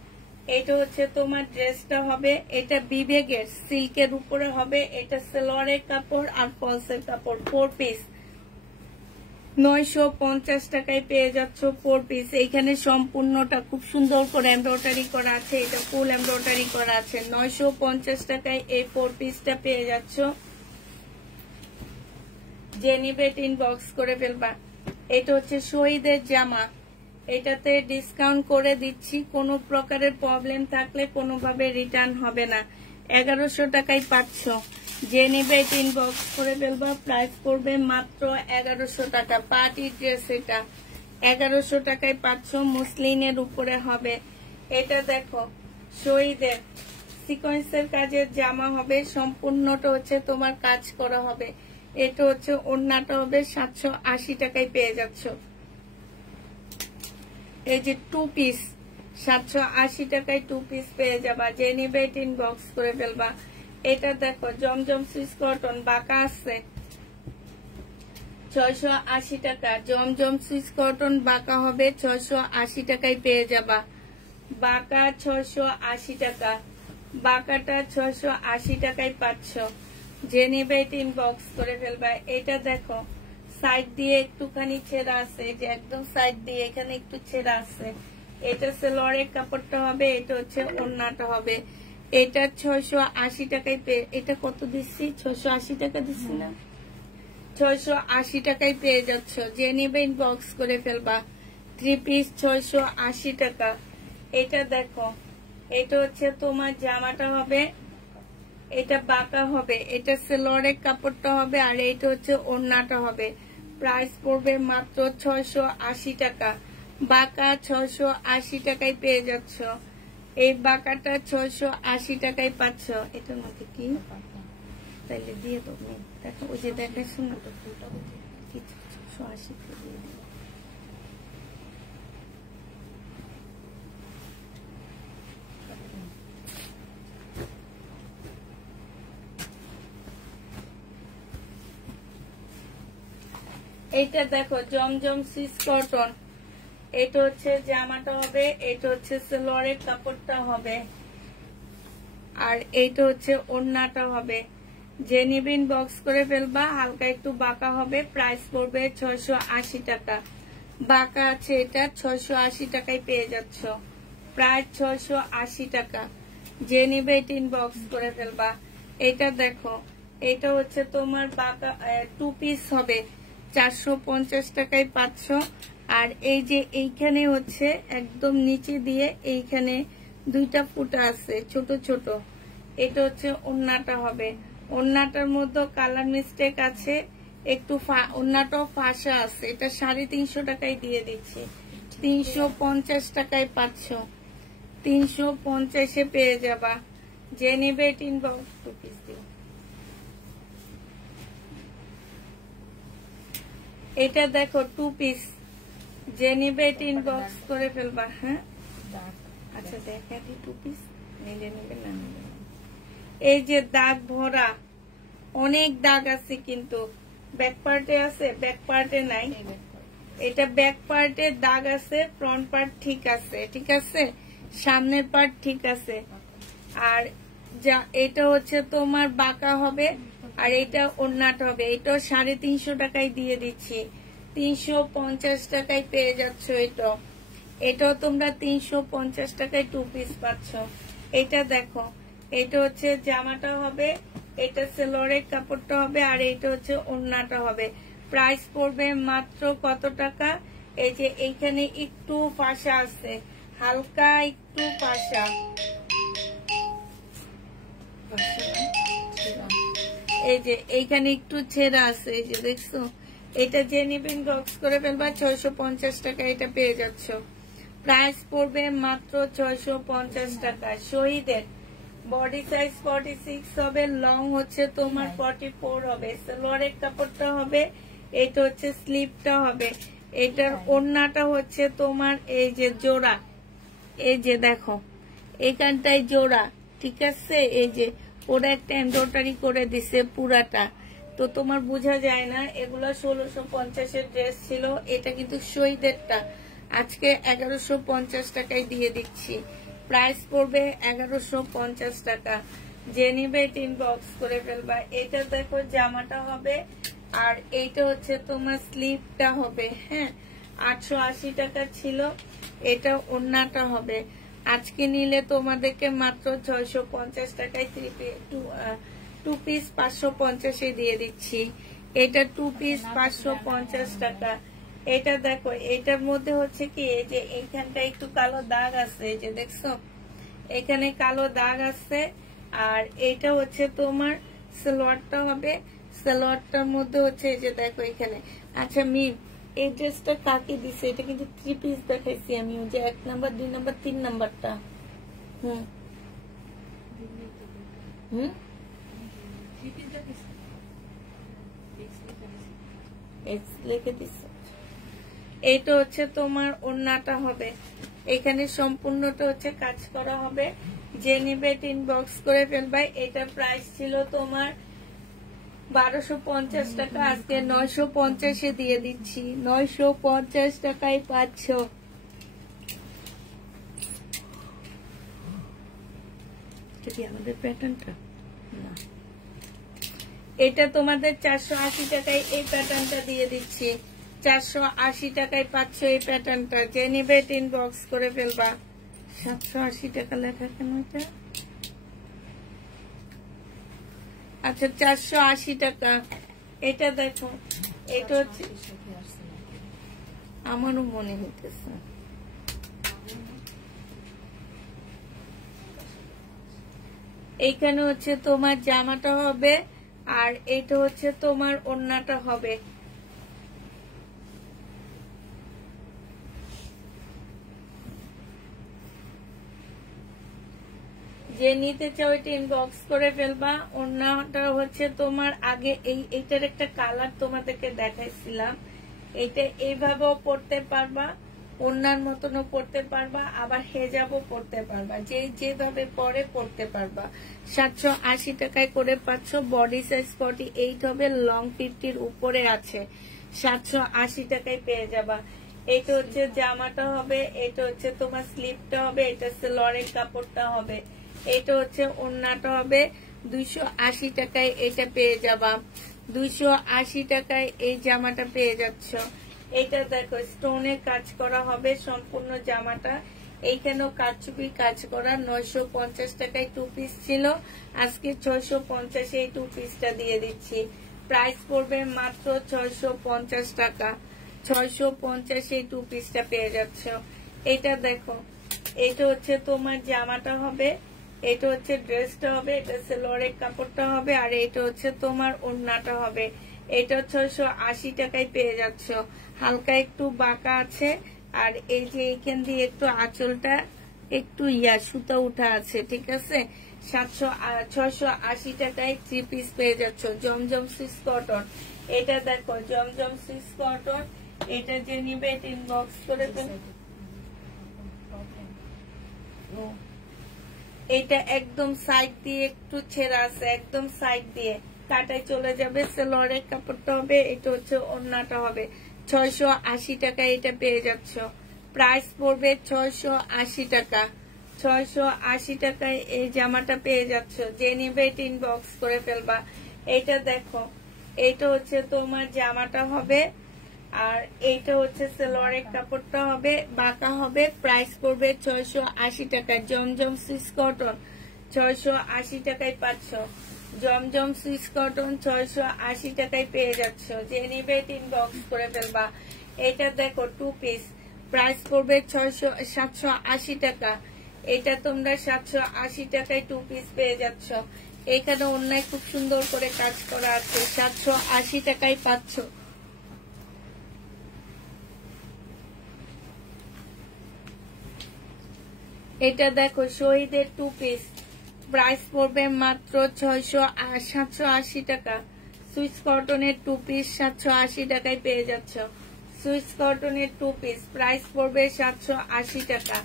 এটা হচ্ছে তোমার ড্রেসটা হবে এটা বিবেকের সিল্কের উপরে হবে এটা সালোয়ারের কাপড় আর ফলসের কাপড় 4 পিস 950 টাকায় পেয়ে যাচ্ছ 4 পিস এইখানে সম্পূর্ণটা খুব সুন্দর করে এমব্রয়ডারি করা আছে এটা ফুল এমব্রয়ডারি করা আছে 950 টাকায় এই 4 পিসটা পেয়ে যাচ্ছ যে নিবে ইনবক্স করে ফেলবা এটা হচ্ছে শহীদের জামা এটাতে ডিসকাউন্ট করে দিচ্ছি কোনো প্রকারের প্রবলেম থাকলে কোনোভাবে রিটার্ন হবে না 1100 টাকায় পাচ্ছ যে নিবে ইনবক্স করে ফেলবা প্রাইস পড়বে মাত্র 1100 টাকা পার্টি ড্রেস এটা 1100 টাকায় পাচ্ছ মসলিনের উপরে হবে এটা দেখো শহীদের সিকোয়েন্সের কাজের জামা হবে সম্পূর্ণটা হচ্ছে তোমার কাজ করা হবে এটা হচ্ছে ওড়নাটা হবে 780 টাকায় পেয়ে যাচ্ছ এই যে 2 পিস 780 টাকায় 2 পিস পেয়ে যাবা যে নিবে ইনবক্স করে ফেলবা এটা দেখো জমজম সুইস কটন বাঁকা আছে 680 টাকা জমজম সুইস কটন বাঁকা হবে 680 টাকায় পেয়ে যাবা বাঁকা 680 টাকা বাঁকাটা 680 টাকায় পাচ্ছ যে নিবে ইনবক্স করে ফেলবা এটা দেখো সাইড দিয়ে একটুখানি ছেঁড়া আছে যে একদম সাইড দিয়ে এখানে একটু ছেঁড়া আছে এটা সালোয়ারের কাপড়টা হবে এটা হচ্ছে ওড়নাটা হবে এটা 680 টাকায় পেয়ে এটা কত দিচ্ছি 680 টাকা দিচ্ছি না 680 টাকায় পেয়ে যাচ্ছ যে নিবে ইনবক্স করে ফেলবা 3 পিস 680 টাকা এটা দেখো এটা হচ্ছে তোমার জামাটা হবে এটা বাঁকা হবে এটা সালোয়ারের কাপড়টা হবে আর এটা হচ্ছে ওড়নাটা হবে প্রাইস পড়বে মাত্র 680 টাকা বাঁকা 680 টাকায় পেয়ে যাচ্ছ এই বাঁকাটা 680 টাকায় পাচ্ছ এটার মধ্যে কি তাইলে দিয়ে দেবো দেখো ওই যে দেখাচ্ছ না তো 680 দিয়ে দিই এইটা দেখো জমজম সুইস কটন এটা হচ্ছে জামাটা হবে এটা হচ্ছে সালোয়ারের কাপড়টা হবে আর এইটা হচ্ছে ওড়নাটা হবে যে নিবিন বক্স করে ফেলবা হালকা একটু বাঁকা হবে প্রাইস পড়বে 680 টাকা বাঁকা আছে এটা 680 টাকায় পেয়ে যাচ্ছ প্রায় 680 টাকা যে নিবে ইনবক্স করে ফেলবা এটা দেখো এটা হচ্ছে তোমার বাঁকা 2 পিস হবে 450 টাকায় পাচ্ছ আর এই যে এইখানে হচ্ছে একদম নিচে দিয়ে এইখানে 2টা ফুটা আছে ছোট ছোট এটা হচ্ছে ওড়নাটা হবে ওড়নাটার মধ্যে কালার মিস্টেক আছে একটু ওড়নাটাও ফাঁসা আছে এটা 350 টাকায় দিয়ে দিচ্ছি 350 টাকায় পাচ্ছ 350 এ পেয়ে যাবা যে নিবে ইনবক্স 2 পিস দিও এটা দেখো 2 পিস যে নিবে ইনবক্স করে ফেলবা হ্যাঁ আচ্ছা দেখা দি 2 পিস নিলে নিবে না নিবে এই যে দাগ ভরা অনেক দাগ আছে কিন্তু ব্যাক পার্টে আছে ব্যাক পার্টে নাই এটা ব্যাক পার্টে দাগ আছে ফ্রন্ট পার্ট ঠিক আছে সামনের পার্ট ঠিক আছে আর যা এটা হচ্ছে তোমার বাঁকা হবে আর এটা ওড়নাটা হবে এটাও 350 টাকায় দিয়ে দিচ্ছি 350 টাকায় পেয়ে যাচ্ছ এটাও তোমরা 350 টাকায় 2 পিস পাচ্ছ এটা দেখো এটা হচ্ছে জামাটা হবে এটা সালোয়ারের কাপড়টা হবে আর এটা হচ্ছে ওড়নাটা হবে প্রাইস পড়বে মাত্র কত টাকা এই যে এইখানে একটু ফাঁসা আছে হালকা একটু ফাঁসা এই যে এইখানে একটু ছেঁড়া আছে, এই যে দেখছো, এটা যে নিবেন বক্স করে ফেলবা 650 টাকা এটা পেয়ে যাচ্ছ। প্রাইস পড়বে মাত্র 650 টাকা। শহীদের বডি সাইজ 46 হবে, লং হচ্ছে তোমার 44 হবে, সালোয়ারের কাপড়টা হবে, এটা হচ্ছে স্লিপটা হবে, এটার ওড়নাটা হচ্ছে তোমার এই যে জোড়া, এই যে দেখো এখানটায় জোড়া, ঠিক আছে। এই যে ওরা একটা এমব্রয়ডারি করে দিছে পুরাটা, তো তোমার বোঝা যায় না। এগুলো 1650-এর ড্রেস ছিল, এটা কিন্তু শহীদেরটা, আজকে 1150 টাকায় দিয়ে দিচ্ছি। প্রাইস পড়বে 1150 টাকা। যে নিবে ইনবক্স করে ফেলবা। এটা দেখো জামাটা হবে, আর এইটা হচ্ছে তোমার স্লিপটা হবে। হ্যাঁ, 880 টাকা ছিল, এটা ওড়নাটা হবে। আজকে নিলে তোমাদেরকে মাত্র 650 টাকায় টু পিস 550-এ দিয়ে দিচ্ছি। এটা টু পিস 550 টাকা। এটা দেখো, এটার মধ্যে হচ্ছে কি, এই যে এইখানটা একটু কালো দাগ আছে, এই যে দেখছো এখানে কালো দাগ আছে। আর এটা হচ্ছে তোমার সালোয়ারটা হবে, সালোয়ারটার মধ্যে হচ্ছে এই যে দেখো এখানে। আচ্ছা মিম, এই ড্রেসটা কাকে দিছে? এটা কিন্তু 3 পিস দেখাইছি আমি, ওই যে 1 নাম্বার 2 নাম্বার 3 নাম্বারটা। লিখে দিছে। এটা হচ্ছে তোমার ওড়নাটা হবে, এখানে সম্পূর্ণটা হচ্ছে কাজ করা হবে। যে নিবে ইনবক্স করে ফেলবা। এটা প্রাইস ছিল তোমার 1250 টাকা, আজকে 950-এ দিয়ে দিচ্ছি। 950 টাকায় পাচ্ছ। আমাদের প্যাটার্নটা না, এটা তোমাদের 480 টাকায় এই প্যাটার্নটা দিয়ে দিচ্ছি। 480 টাকায় পাচ্ছ এই প্যাটার্নটা। যে নিবে ইনবক্স করে ফেলবা। 780 টাকা লেখা কেন এটা? আচ্ছা 480 টাকা। এটা দেখো, এটা হচ্ছে আমারও মনে হইতেছে। এইখানে হচ্ছে তোমার জামাটা হবে, আর এটা হচ্ছে তোমার ওড়নাটা হবে। যে নিতে চাও এটা ইনবক্স করে ফেলবা। ওড়নাটা হচ্ছে তোমার আগে এইটার একটা কালার তোমাদেরকে দেখাইছিলাম, এটা এইভাবেও পড়তে পারবা, ওড়নার মতনও পড়তে পারবা, আবার হেজাবও পড়তে পারবা, যেভাবে পরে পড়তে পারবা। 780 টাকায় করে পাচ্ছ। বডি সাইজ 48 হবে, লং 50-র উপরে আছে। 780 টাকায় পেয়ে যাবা। এটা হচ্ছে জামাটা হবে, এটা হচ্ছে তোমার স্লিপটা হবে, এটা সালোয়ারের কাপড়টা হবে, এটা হচ্ছে ওড়নাটা হবে। 280 টাকায় এটা পেয়ে যাবা। 280 টাকায় এই জামাটা পেয়ে যাচ্ছ। এটা দেখো স্টোনের কাজ করা হবে সম্পূর্ণ জামাটা, এইখানেও কারচুপি কাজ করা। 950 টাকায় 2 পিস ছিল, আজকে 650-এ এই 2 পিসটা দিয়ে দিচ্ছি। প্রাইস পড়বে মাত্র 650 টাকা। 650-এ এই 2 পিসটা পেয়ে যাচ্ছ। এটা দেখো, এটা হচ্ছে তোমার জামাটা হবে, এটা হচ্ছে ড্রেসটা হবে, এটা সালোয়ারের কাপড়টা হবে, আর এটা হচ্ছে তোমার ওড়নাটা হবে। এটা 680 টাকায় পেয়ে যাচ্ছ। হালকা একটু বাঁকা আছে, আর এই যে এইখান দিয়ে একটু আঁচলটা একটু সুতা উঠা আছে, ঠিক আছে। 680 টাকায় 3 পিস পেয়ে যাচ্ছ। জমজম সুইস কটন, এটা দেখো জমজম সুইস কটন। এটা যে নিবে ইনবক্স করে দেন। এটা একদম সাইড দিয়ে একটু ছেঁড়া আছে, একদম সাইড দিয়ে কাটায় চলে যাবে। সালোয়ারের কাপড়টা হবে, এটা হচ্ছে ওড়নাটা হবে। 680 টাকায় এটা পেয়ে যাচ্ছ। প্রাইস পড়বে 680 টাকা। 680 টাকায় এই জামাটা পেয়ে যাচ্ছ। যে নিবে ইনবক্স করে ফেলবা। এটা দেখো, এটা হচ্ছে তোমার জামাটা হবে, আর এইটা হচ্ছে সালোয়ারের কাপড়টা হবে, বাঁকা হবে। প্রাইস পড়বে 680 টাকা। জমজম সুইস কটন 680 টাকায় পাচ্ছ। জমজম সুইস কটন 680 টাকায় পেয়ে যাচ্ছ। যে নিবে ইনবক্স করে ফেলবা। এটা দেখো 2 পিস, প্রাইস পড়বে 780 টাকা। এটা তোমরা 780 টাকায় 2 পিস পেয়ে যাচ্ছ। এখানে অন্যায় খুব সুন্দর করে কাজ করা আছে, 780 টাকায় পাচ্ছ। এটা দেখো শহীদের 2 পিস, প্রাইস পড়বে মাত্র 780 টাকা। সুইস কটনের 2 পিস 780 টাকায় পেয়ে যাচ্ছ। সুইস কটনের 2 পিস প্রাইস পড়বে 780 টাকা।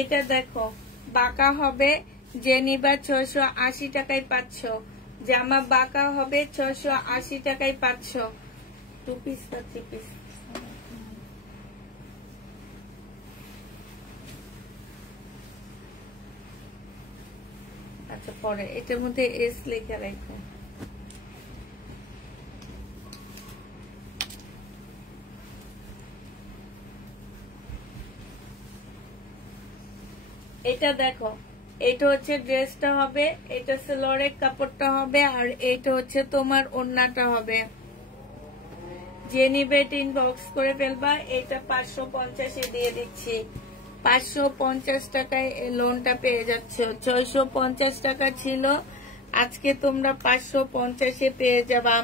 এটা দেখো বাঁকা হবে, যে নিবা 680 টাকায় পাচ্ছ। জামা বাঁকা হবে 680 টাকায় পাচ্ছ। 2 পিস বা 3 পিস? আচ্ছা পরে এটার মধ্যে এস লেখা রাখো। এটা দেখো, এটা হচ্ছে ড্রেসটা হবে, এটা সেলোয়ারের কাপড়টা হবে, আর এটা হচ্ছে তোমার ওড়নাটা হবে। যে নিবে ইনবক্স করে ফেলবা। এটা 550 দিয়ে দিচ্ছি, 550 টাকায় লোনটা পেয়ে যাচ্ছ। 650 টাকা ছিল, আজকে তোমরা 550 পেয়ে যাবা।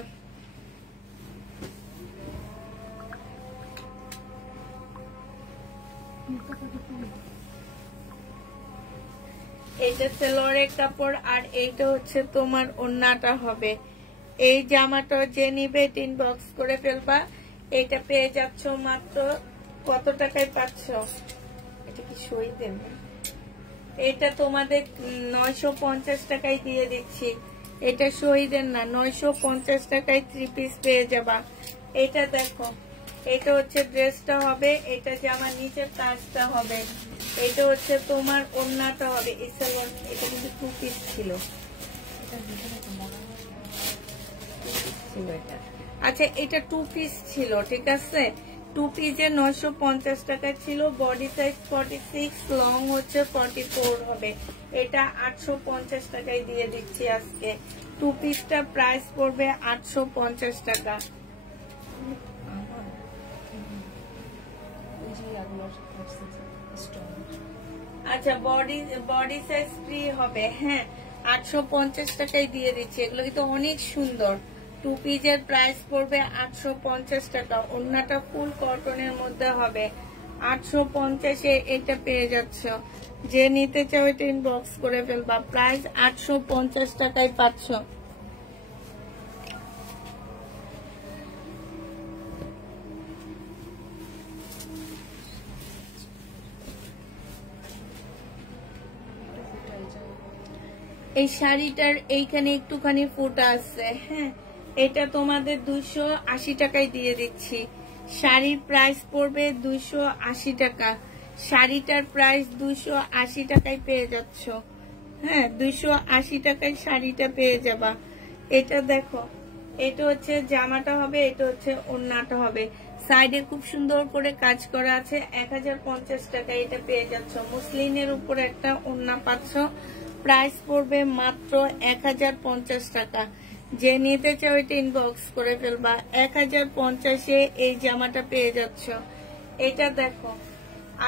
এইটা সেলোয়ারের কাপড়, আর এইটা হচ্ছে তোমার ওড়নাটা হবে। এই জামাটা যে নিবে ইনবক্স করে ফেলবা। এটা পেয়ে যাচ্ছ মাত্র কত টাকায় পাচ্ছ? এটা কি সই দেন? এটা তোমাদের 950 টাকায় দিয়ে দিচ্ছি। এটা সই দেন না, 950 টাকায় 3 পিস পেয়ে যাবা। এটা দেখো, এটা হচ্ছে ড্রেসটা হবে, এটা জামার নিচের কাজটা হবে, এটা হচ্ছে তোমার ওড়নাটা হবে। এটা কিন্তু 2 পিস ছিল। আচ্ছা এটা 2 পিস ছিল, ঠিক আছে। 2 পিসে 950 টাকা ছিল। বডি সাইজ 46, লং হচ্ছে 44 হবে। এটা 850 টাকায় দিয়ে দিচ্ছি আজকে। 2 পিসটা প্রাইস পড়বে 850 টাকা। আচ্ছা বডি সাইজ ফ্রি হবে, হ্যাঁ 850 টাকায় দিয়ে দিচ্ছি। এগুলো কিন্তু অনেক সুন্দর। 2 পিসের প্রাইস পড়বে 850 টাকা। ওড়নাটা ফুল কটনের মধ্যে হবে। 850 এটা পেয়ে যাচ্ছ। যে নিতে চাও এটা ইনবক্স করে ফেলবা। প্রাইস 850 টাকায় পাচ্ছ। এই শাড়িটার এইখানে একটুখানি ফুটা আছে, হ্যাঁ এটা তোমাদের 280 টাকায় দিয়ে দিচ্ছি। শাড়ির প্রাইস পড়বে 280 টাকা। শাড়িটার প্রাইস 280 টাকায় পেয়ে যাচ্ছ, হ্যাঁ 280 টাকায় শাড়িটা পেয়ে যাবা। এটা দেখো, এটা হচ্ছে জামাটা হবে, এটা হচ্ছে ওড়নাটা হবে। সাইডে খুব সুন্দর করে কাজ করা আছে। 1050 টাকায় এটা পেয়ে যাচ্ছ। মুসলিনের উপর একটা ওড়না পাচ্ছ। প্রাইস পড়বে মাত্র 1050 টাকা। যে নিতে চাও এটা ইনবক্স করে ফেলবা। 1050 এই জামাটা পেয়ে যাচ্ছ। এটা দেখো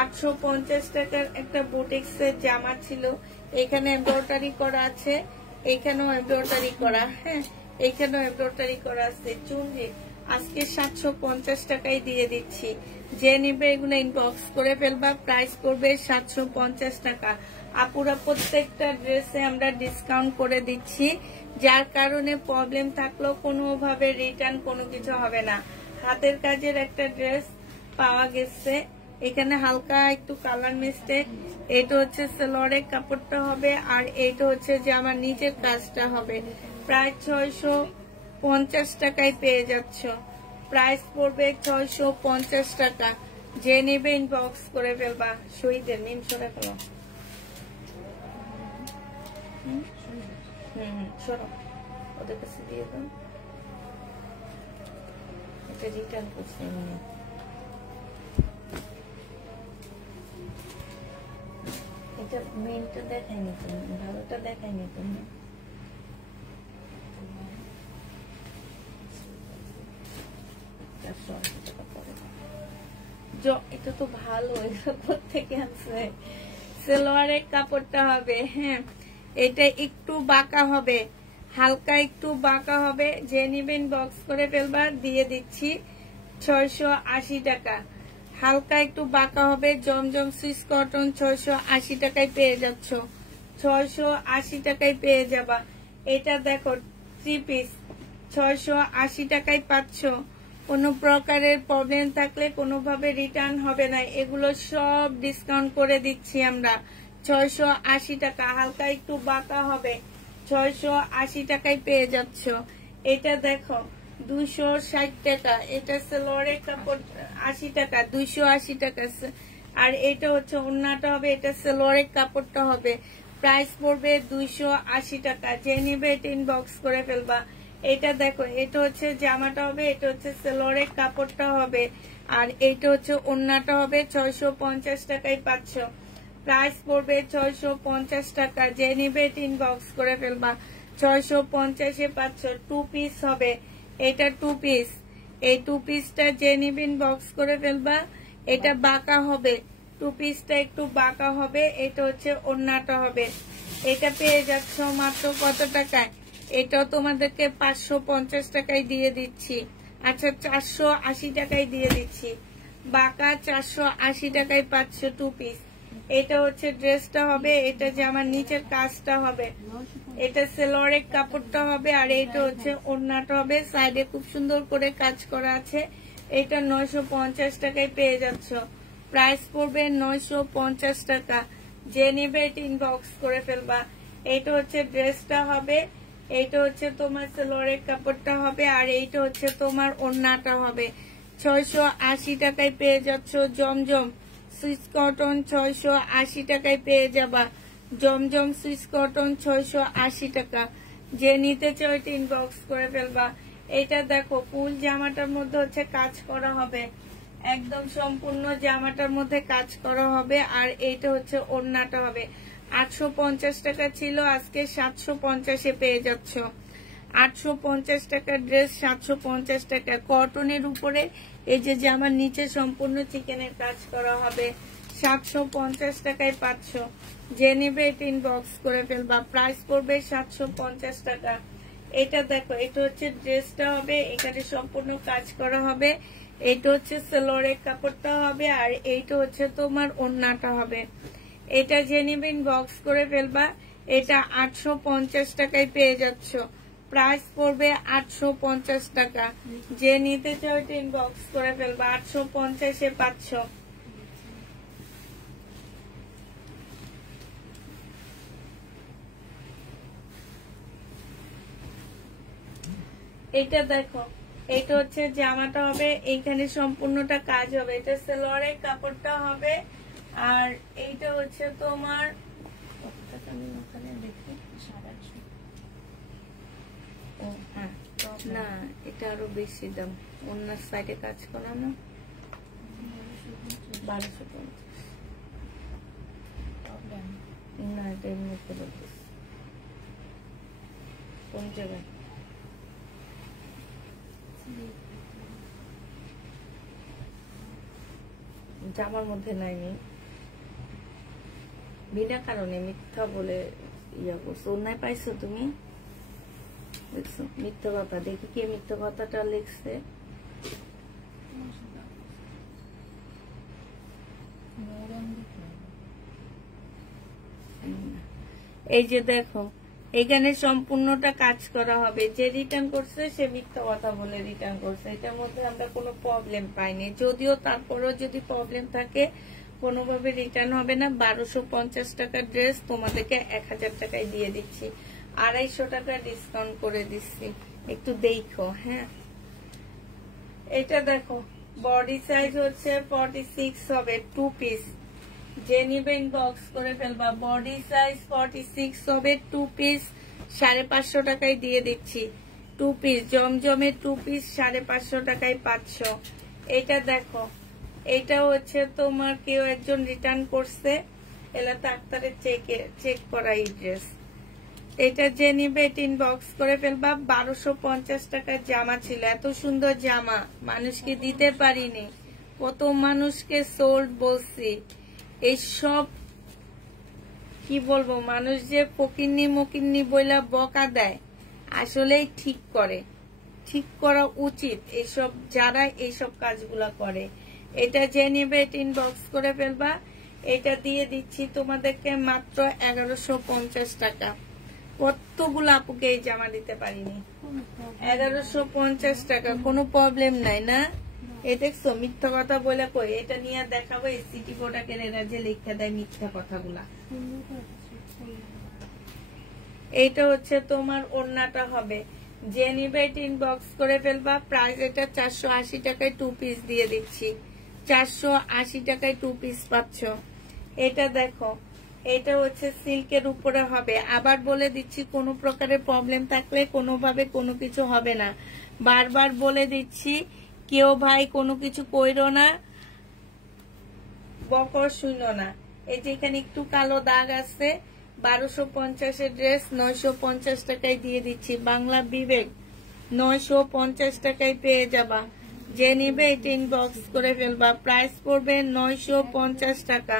850 টাকার একটা বুটিক্সের জামা ছিল। এখানে এমব্রয়ডারি করা আছে, এখানেও এমব্রয়ডারি করা, হ্যাঁ এখানেও এমব্রয়ডারি করা আছে। চুনরি আজকে 750 টাকায় দিয়ে দিচ্ছি। যে নিবে এগুলো ইনবক্স করে ফেলবা। প্রাইস পড়বে 750 টাকা। আপুরা প্রত্যেকটা ড্রেসে আমরা ডিসকাউন্ট করে দিচ্ছি, যার কারণে প্রবলেম থাকলেও কোনোভাবে রিটার্ন কোনো কিছু হবে না। হাতের কাজের একটা ড্রেস পাওয়া গেছে, এখানে হালকা একটু কালার মিস্টেক। এটা হচ্ছে সেলোয়ারের কাপড়টা হবে, আর এটা হচ্ছে যে আমার নিচের কাজটা হবে। প্রায় 650 টাকায় পেয়ে যাচ্ছ। প্রাইস পড়বে 650 টাকা। যে নেবে ইনবক্স করে ফেলবা। শহীদের মিম সরে ফেলো। সরো, ওদের কাছে দিয়ে দাও। এটা রিটার্ন করছি আমি। এটা মেনটা দেখায়নি তুমি, ভালোটা দেখায়নি তুমি। এটা তো ভালো, এটা কোথেকে আছে? সেলোয়ারের কাপড়টা হবে, হ্যাঁ এটা একটু বাঁকা হবে। হালকা একটু বাঁকা হবে, যে নিবেন বক্স করে ফেলবা, দিয়ে দিচ্ছি 680 টাকা। হালকা একটু বাঁকা হবে, জমজম সুইস কটন 680 টাকায় পেয়ে যাচ্ছ, 680 টাকায় পেয়ে যাবা। এটা দেখো 3 পিস 680 টাকায় পাচ্ছ। কোনো প্রকারের প্রবলেম থাকলে কোনোভাবে রিটার্ন হবে না, এগুলো সব ডিসকাউন্ট করে দিচ্ছি আমরা। 680 টাকা, হালকা একটু বাঁকা হবে, 680 টাকায় পেয়ে যাচ্ছ। এটা দেখো 260 টাকা, এটা সালোয়ারের কাপড় 80 টাকা, 280 টাকা। আর এটা হচ্ছে ওড়নাটা হবে, এটা সালোয়ারের কাপড়টা হবে, প্রাইস পড়বে 280 টাকা। যে নিবে এটা ইনবক্স করে ফেলবা। এটা দেখো, এটা হচ্ছে জামাটা হবে, এটা হচ্ছে সালোয়ারের কাপড়টা হবে, আর এটা হচ্ছে ওড়নাটা হবে। 650 টাকায় পাচ্ছ, প্রাইস পড়বে 650 টাকা। যে নিবে এটা ইনবক্স করে ফেলবা, 650-এ পাচ্ছ। 2 পিস হবে, এটা 2 পিস। এই 2 পিসটা যে নিবে ইনবক্স করে ফেলবা। এটা বাঁকা হবে, 2 পিসটা একটু বাঁকা হবে, এটা হচ্ছে ওড়নাটা হবে। এটা পেয়ে যাচ্ছ মাত্র কত টাকায়? এটাও তোমাদেরকে 550 টাকায় দিয়ে দিচ্ছি। আচ্ছা, 480 টাকায় দিয়ে দিচ্ছি। বাঁকা 480 টাকায় পাচ্ছ 2 পিস। এটা হচ্ছে ড্রেসটা হবে, এটা যে আমার নিচের কাজটা হবে, এটা সালোয়ারের কাপড়টা হবে, আর এটা হচ্ছে ওড়নাটা হবে। সাইডে খুব সুন্দর করে কাজ করা আছে। এটা 950 টাকায় পেয়ে যাচ্ছ, প্রাইস পড়বে 950 টাকা। যে নেবে এটা ইনবক্স করে ফেলবা। এইটা হচ্ছে ড্রেসটা হবে, এইটা হচ্ছে তোমার সালোয়ারের কাপড়টা হবে, আর এইটা হচ্ছে তোমার ওড়নাটা হবে। 680 টাকায় পেয়ে যাচ্ছ জমজম সুইস কটন, 680 টাকায় পেয়ে যাবা। জমজম সুইস কটন 680 টাকা। যে নিতে চাও এটা ইনবক্স করে ফেলবা। এটা দেখো ফুল জামাটার মধ্যে হচ্ছে কাজ করা হবে, একদম সম্পূর্ণ জামাটার মধ্যে কাজ করা হবে, আর এইটা হচ্ছে ওড়নাটা হবে। 850 টাকা ছিল, আজকে 750-এ পেয়ে যাচ্ছ। 850 টাকার ড্রেস 750 টাকা। কটনের উপরে এই যে জামার নিচে সম্পূর্ণ চিকেনের কাজ করা হবে, 750 টাকায় পাচ্ছ। যে নেবে এটা ইনবক্স করে ফেলবা, প্রাইস পড়বে 750 টাকা। এটা দেখো, এটা হচ্ছে ড্রেসটা হবে, এখানে সম্পূর্ণ কাজ করা হবে। এইটা হচ্ছে সালোয়ারের কাপড়টা হবে, আর এইটা হচ্ছে তোমার ওড়নাটা হবে। এটা যে নেবে ইনবক্স করে ফেলবা। এটা 850 টাকায় পেয়ে যাচ্ছ, প্রাইস পড়বে 850 টাকা। যে নিতে চাও এটা ইনবক্স করে ফেলবা, 850-এ পাচ্ছ। এটা দেখো, এটা হচ্ছে জামাটা হবে, এইখানে সম্পূর্ণটা কাজ হবে, এটা সালোয়ারের কাপড়টা হবে, আর এইটা হচ্ছে তোমার না, এটা আরো বেশি দাম। অন্য সাইডে কাজ করানো 1250 না, এটা এমনি করে কোন জায়গায় জামার মধ্যে নাইনি, বিনা কারণে মিথ্যা বলে ইয়া করছো। অন্যায় পাইছো তুমি, দেখছো মিথ্যা কথা। দেখি কে মিথ্যা কথাটা লিখছে। এই যে দেখো, এখানে সম্পূর্ণটা কাজ করা হবে। যে রিটার্ন করছে সে মিথ্যা কথা বলে রিটার্ন করছে, এটার মধ্যে আমরা কোনো প্রবলেম পাইনি। যদিও তারপরেও যদি প্রবলেম থাকে কোনোভাবে রিটার্ন হবে না। 1250 টাকার ড্রেস তোমাদেরকে 1000 টাকায় দিয়ে দিচ্ছি, 250 টাকা ডিসকাউন্ট করে দিচ্ছি, একটু দেখো। হ্যাঁ, এটা দেখো, বডি সাইজ হচ্ছে 46 হবে, 2 পিস। যে নিবে ইনবক্স করে ফেলবা। বডি সাইজ 46 হবে, 2 পিস 550 টাকায় দিয়ে দিচ্ছি। 2 পিস জমজমে 2 পিস 550 টাকায় পাচ্ছ। এটা দেখো, এটা হচ্ছে তোমার কেউ একজন রিটার্ন করছে, এলাকা আক্তারের চেক করা এই ড্রেস। এটা যে নিবে এটা ইনবক্স করে ফেলবা। 1250 টাকার জামা ছিল, এত সুন্দর জামা মানুষকে দিতে পারিনি, কত মানুষকে সোল্ড বলছি। এইসব কি বলবো, মানুষ যে ফকিন্নি মকিন্নি বইলা বকা দেয়, আসলেই ঠিক করে, ঠিক করা উচিত এইসব যারা এইসব কাজগুলা করে। এটা যে নেবে এটা ইনবক্স করে ফেলবা। এটা দিয়ে দিচ্ছি তোমাদেরকে মাত্র 1150 টাকা। কতগুলো আপুকে এই জামা দিতে পারিনি। 1150 টাকা, কোনো প্রবলেম নাই না? এই দেখছো মিথ্যা কথা বলে কই, এটা নিয়ে দেখাবো এই সিটি প্রোডাক্টের এরা যে লিখে দেয় মিথ্যা কথাগুলা। এইটা হচ্ছে তোমার ওড়নাটা হবে। যে নিবে এটা ইনবক্স করে ফেলবা। প্রাইস এটা 480 টাকায় 2 পিস দিয়ে দিচ্ছি। 480 টাকায় 2 পিস পাচ্ছ। এটা দেখো, এটা হচ্ছে সিল্কের উপরে হবে। আবার বলে দিচ্ছি, কোনো প্রকারের প্রবলেম থাকলে কোনোভাবে কোনো কিছু হবে না। বারবার বলে দিচ্ছি, কেউ ভাই কোনো কিছু কইরো না, বকর শুনো না। এই যে এখানে একটু কালো দাগ আছে, 1250 ড্রেস 950 টাকায় দিয়ে দিচ্ছি। বাংলা বিবেক 950 টাকায় পেয়ে যাবা। যে নিবে এটা ইনবক্স করে ফেলবা। প্রাইস পড়বে 950 টাকা।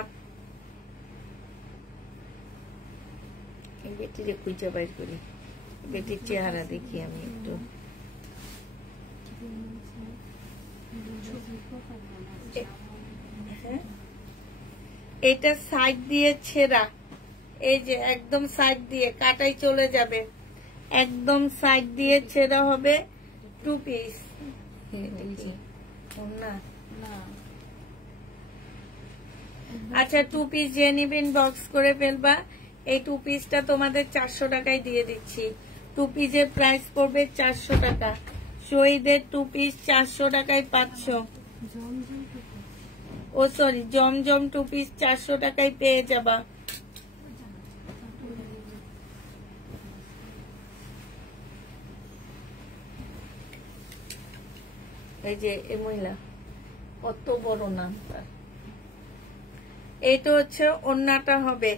বেটিরে খুঁজে বাইর করি, বেটির চেহারা দেখি আমি একটু। এটা সাইড দিয়ে ছেঁড়া, এই যে একদম সাইড দিয়ে কাটাই চলে যাবে, একদম সাইড দিয়ে ছেঁড়া হবে। 2 পিস। আচ্ছা 2 পিস যে নিবেন বক্স করে ফেলবা। এই 2 পিসটা তোমাদের 400 টাকায় দিয়ে দিচ্ছি। 2 পিসের প্রাইস পড়বে 400 টাকা। শহীদের 2 পিস 400 টাকায় পাচ্ছ। ও সরি, জমজম 2 পিস 400 টাকায় পেয়ে যাবা। এই যে এই মহিলা কত বড় নাম তার। এইটা হচ্ছে ওড়নাটা হবে,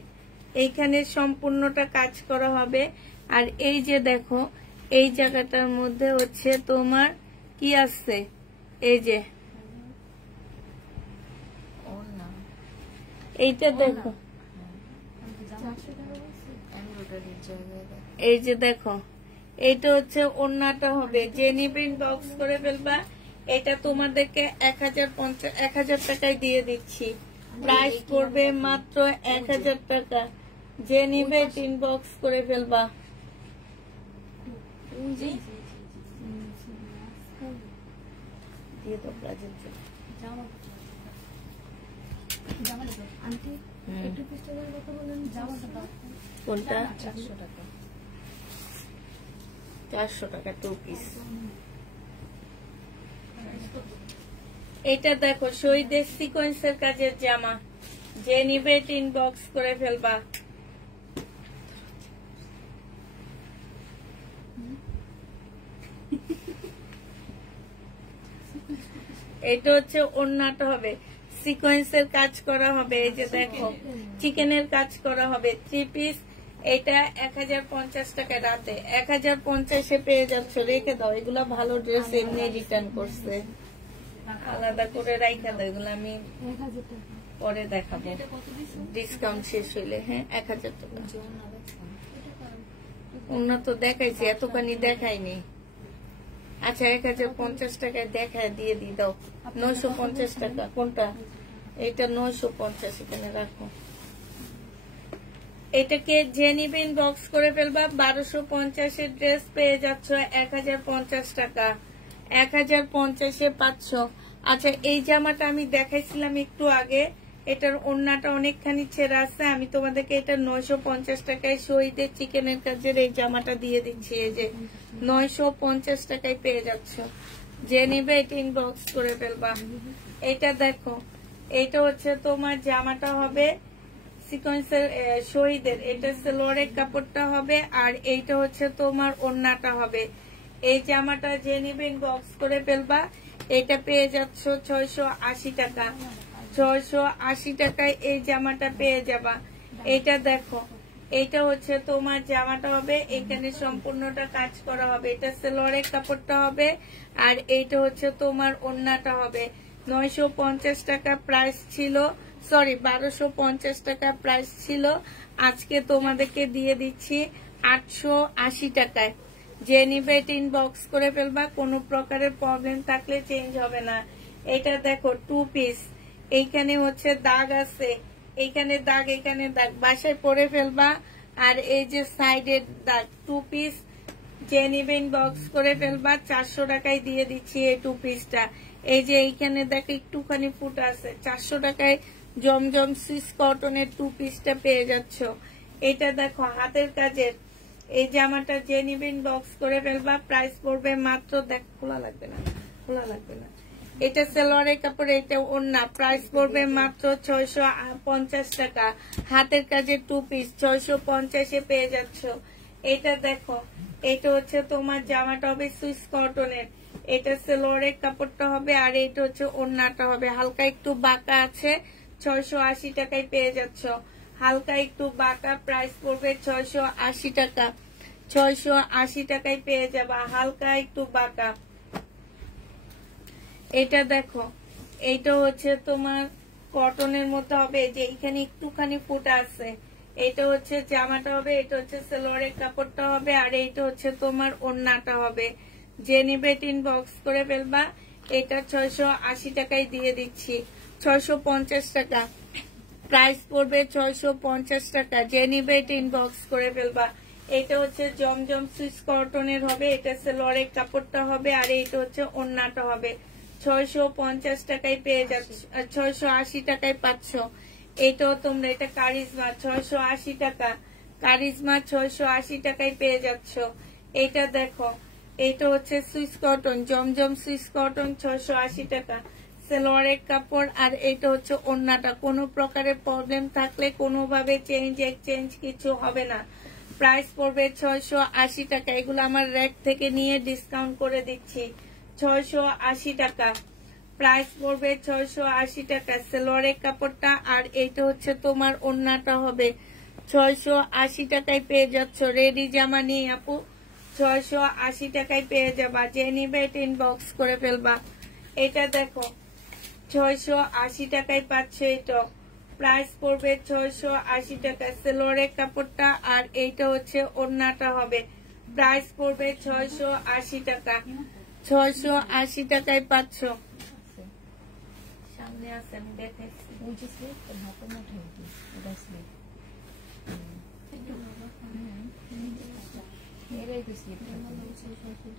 এইখানে সম্পূর্ণটা কাজ করা হবে। আর এই যে দেখো, এই জায়গাটার মধ্যে হচ্ছে তোমার কি আছে, এই যে এইটা দেখো, এই যে দেখো, এইটা হচ্ছে ওড়নাটা হবে। যে নিবেন বক্স করে ফেলবা। এটা তোমাদেরকে 1000 টাকায় দিয়ে দিচ্ছি। প্রাইস করবে মাত্র 1000 টাকা। যে নিবে ইনবক্স করে ফেলবা। দিয়ে তো প্রাইজের জন্য কোনটা 400 টাকা, 400 টাকা 2 পিস। এটা দেখো শহীদের সিকোয়েন্সের কাজের জামা। যে নিবে ইনবক্স করে ফেলবা। এটা হচ্ছে ওড়নাটা হবে, সিকোয়েন্সের কাজ করা হবে। এই যে দেখো চিকেনের কাজ করা হবে। 3 পিস। এটা 1050 টাকা। রাতে 1050-এ পেয়ে যাচ্ছ। রেখে দাও, এগুলা ভালো ড্রেস, এমনি রিটার্ন করছে। আলাদা করে রাইখা দাও, এগুলো আমি পরে দেখাবো ডিসকাউন্ট শেষ হইলে। হ্যাঁ 1000 টাকা। অন্য তো দেখাইছি, এতখানি দেখাইনি। আচ্ছা 1050 টাকায় দেখায় দিয়ে দি দাও। 950 টাকা। কোনটা? এটা 950, এখানে রাখো। এটাকে যে নিবেন বক্স করে ফেলবা। 1250-এর ড্রেস পেয়ে যাচ্ছ 1050 টাকা। 1050-এ পাচ্ছ। আচ্ছা এই জামাটা আমি দেখাইছিলাম একটু আগে, এটার ওড়নাটা অনেকখানি ছেঁড়া আছে। আমি তোমাদেরকে এটা 950 টাকায় শহীদের চিকেনের কাজের এই জামাটা দিয়ে দিচ্ছি। এই যে 950 টাকায় পেয়ে যাচ্ছ। যে নিবে এটা ইনবক্স করে ফেলবা। এটা দেখো, এটা হচ্ছে তোমার জামাটা হবে সিকোয়েন্সের শহীদের। এটা সালোয়ারের কাপড়টা হবে, আর এইটা হচ্ছে তোমার ওড়নাটা হবে। এই জামাটা যে নিবে ইনবক্স করে ফেলবা। এটা পেয়ে যাচ্ছ 680 টাকা। 680 টাকায় এই জামাটা পেয়ে যাবা। এটা দেখো, এইটা হচ্ছে তোমার জামাটা হবে, এখানে সম্পূর্ণটা কাজ করা হবে। এটা সালোয়ারের কাপড়টা হবে, আর এইটা হচ্ছে তোমার ওড়নাটা হবে। 950 টাকা প্রাইস ছিল, সরি 1250 টাকা প্রাইস ছিল। আজকে তোমাদেরকে দিয়ে দিচ্ছি 880 টাকায়। যে নিবে ইনবক্স করে ফেলবা, কোনো প্রকারের প্রবলেম থাকলে চেঞ্জ হবে না। এটা দেখো 2 পিস, এইখানে হচ্ছে দাগ আছে, এইখানে দাগ, এখানে দাগ, বাসায় পরে ফেলবা। আর এই যে সাইডের দাগ, 2 পিস যে নিবে ইনবক্স করে ফেলবা। 400 টাকায় দিয়ে দিচ্ছি এই 2 পিসটা। এই যে এইখানে দেখো একটুখানি ফুট আছে, 400 টাকায় জমজম সুইস কটনের 2 পিসটা পেয়ে যাচ্ছ। এটা দেখো হাতের কাজের এই জামাটা যে নিবে ইনবক্স করে ফেলবা। প্রাইস পড়বে মাত্র, দেখ খোলা লাগবে না, খোলা লাগবে না, এটা সালোয়ারের কাপড়, এটা ওড়না। প্রাইস পড়বে মাত্র 650 টাকা। হাতের কাজের 2 পিস 650-এ পেয়ে যাচ্ছ। এটা দেখো, এটা হচ্ছে তোমার জামাটা হবে সুইস কটনের, এটা সালোয়ারের কাপড়টা হবে, আর এটা হচ্ছে ওড়নাটা হবে। হালকা একটু বাঁকা আছে, 680 টাকায় পেয়ে যাচ্ছ। হালকা একটু বাঁকা, প্রাইস পড়বে 680 টাকা। 680 টাকায় পেয়ে যাবা হালকা একটু বাঁকা। এটা দেখো, এইটা হচ্ছে তোমার কটনের মধ্যে হবে, যে এখানে একটুখানি ফুটা আছে, এটা হচ্ছে জামাটা হবে, এটা হচ্ছে সালোয়ারের কাপড়টা হবে, আর এইটা হচ্ছে তোমার ওড়নাটা হবে। যে নিবে ইনবক্স করে ফেলবা। এটা 680 টাকায় দিয়ে দিচ্ছি, 650 টাকা। প্রাইস পড়বে 650 টাকা। যে নিবে ইনবক্স করে ফেলবা। এটা হচ্ছে জমজম সুইস কটনের হবে, এটা সালোয়ারের কাপড়টা হবে, আর এইটা হচ্ছে ওড়নাটা হবে। 650 টাকায় পেয়ে যাচ্ছ, 680 টাকায় পাচ্ছ। এটাও তোমরা, এটা কারিজমা, 680 টাকা। কারিজমা 680 টাকায় পেয়ে যাচ্ছ। এটা দেখো, এটা হচ্ছে সুইস কটন, জমজম সুইস কটন, 680 টাকা সালোয়ারের কাপড়, আর এটা হচ্ছে ওড়নাটা। কোনো প্রকারের প্রবলেম থাকলে কোনোভাবে চেঞ্জ এক্সচেঞ্জ কিছু হবে না। প্রাইস পড়বে 680 টাকা। এগুলো আমার র্যাক থেকে নিয়ে ডিসকাউন্ট করে দিচ্ছি, 680 টাকা। প্রাইস পড়বে 680 টাকা সালোয়ারের কাপড়টা, আর এইটা হচ্ছে তোমার ওড়নাটা হবে। 680 টাকায় পেয়ে যাচ্ছ। রেডি জামা নিয়ে আপু 680 টাকায় পেয়ে যাবা। যে নিবে ইনবক্স করে ফেলবা। এটা দেখো 680 টাকায় পাচ্ছ। এটা প্রাইস পড়বে 680 টাকা সালোয়ারের কাপড়টা, আর এইটা হচ্ছে ওড়নাটা হবে। প্রাইস পড়বে 680 টাকা। 680 টাকায় পাচ্ছ। সামনে আছে, আমি দেখাচ্ছি।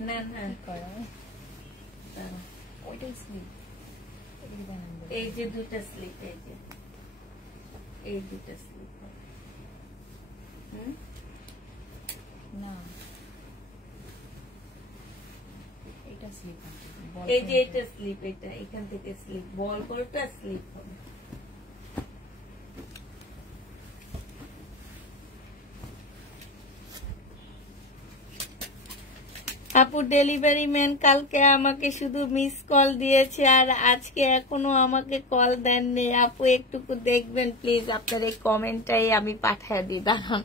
না না, এই যে দুটা স্লিপ, এই দুটা স্লিপ না, এটা স্লিপ, এই যে এটা স্লিপ, এটা এখান থেকে স্লিপ, বল করটা স্লিপ হবে। আপু ডেলিভারি ম্যান কালকে আমাকে শুধু মিস কল দিয়েছে, আর আজকে এখনো আমাকে কল দেননি। আপু একটুকু দেখবেন প্লিজ, আপনার এই কমেন্টটাই আমি পাঠিয়ে দিই। দাঁড়ান,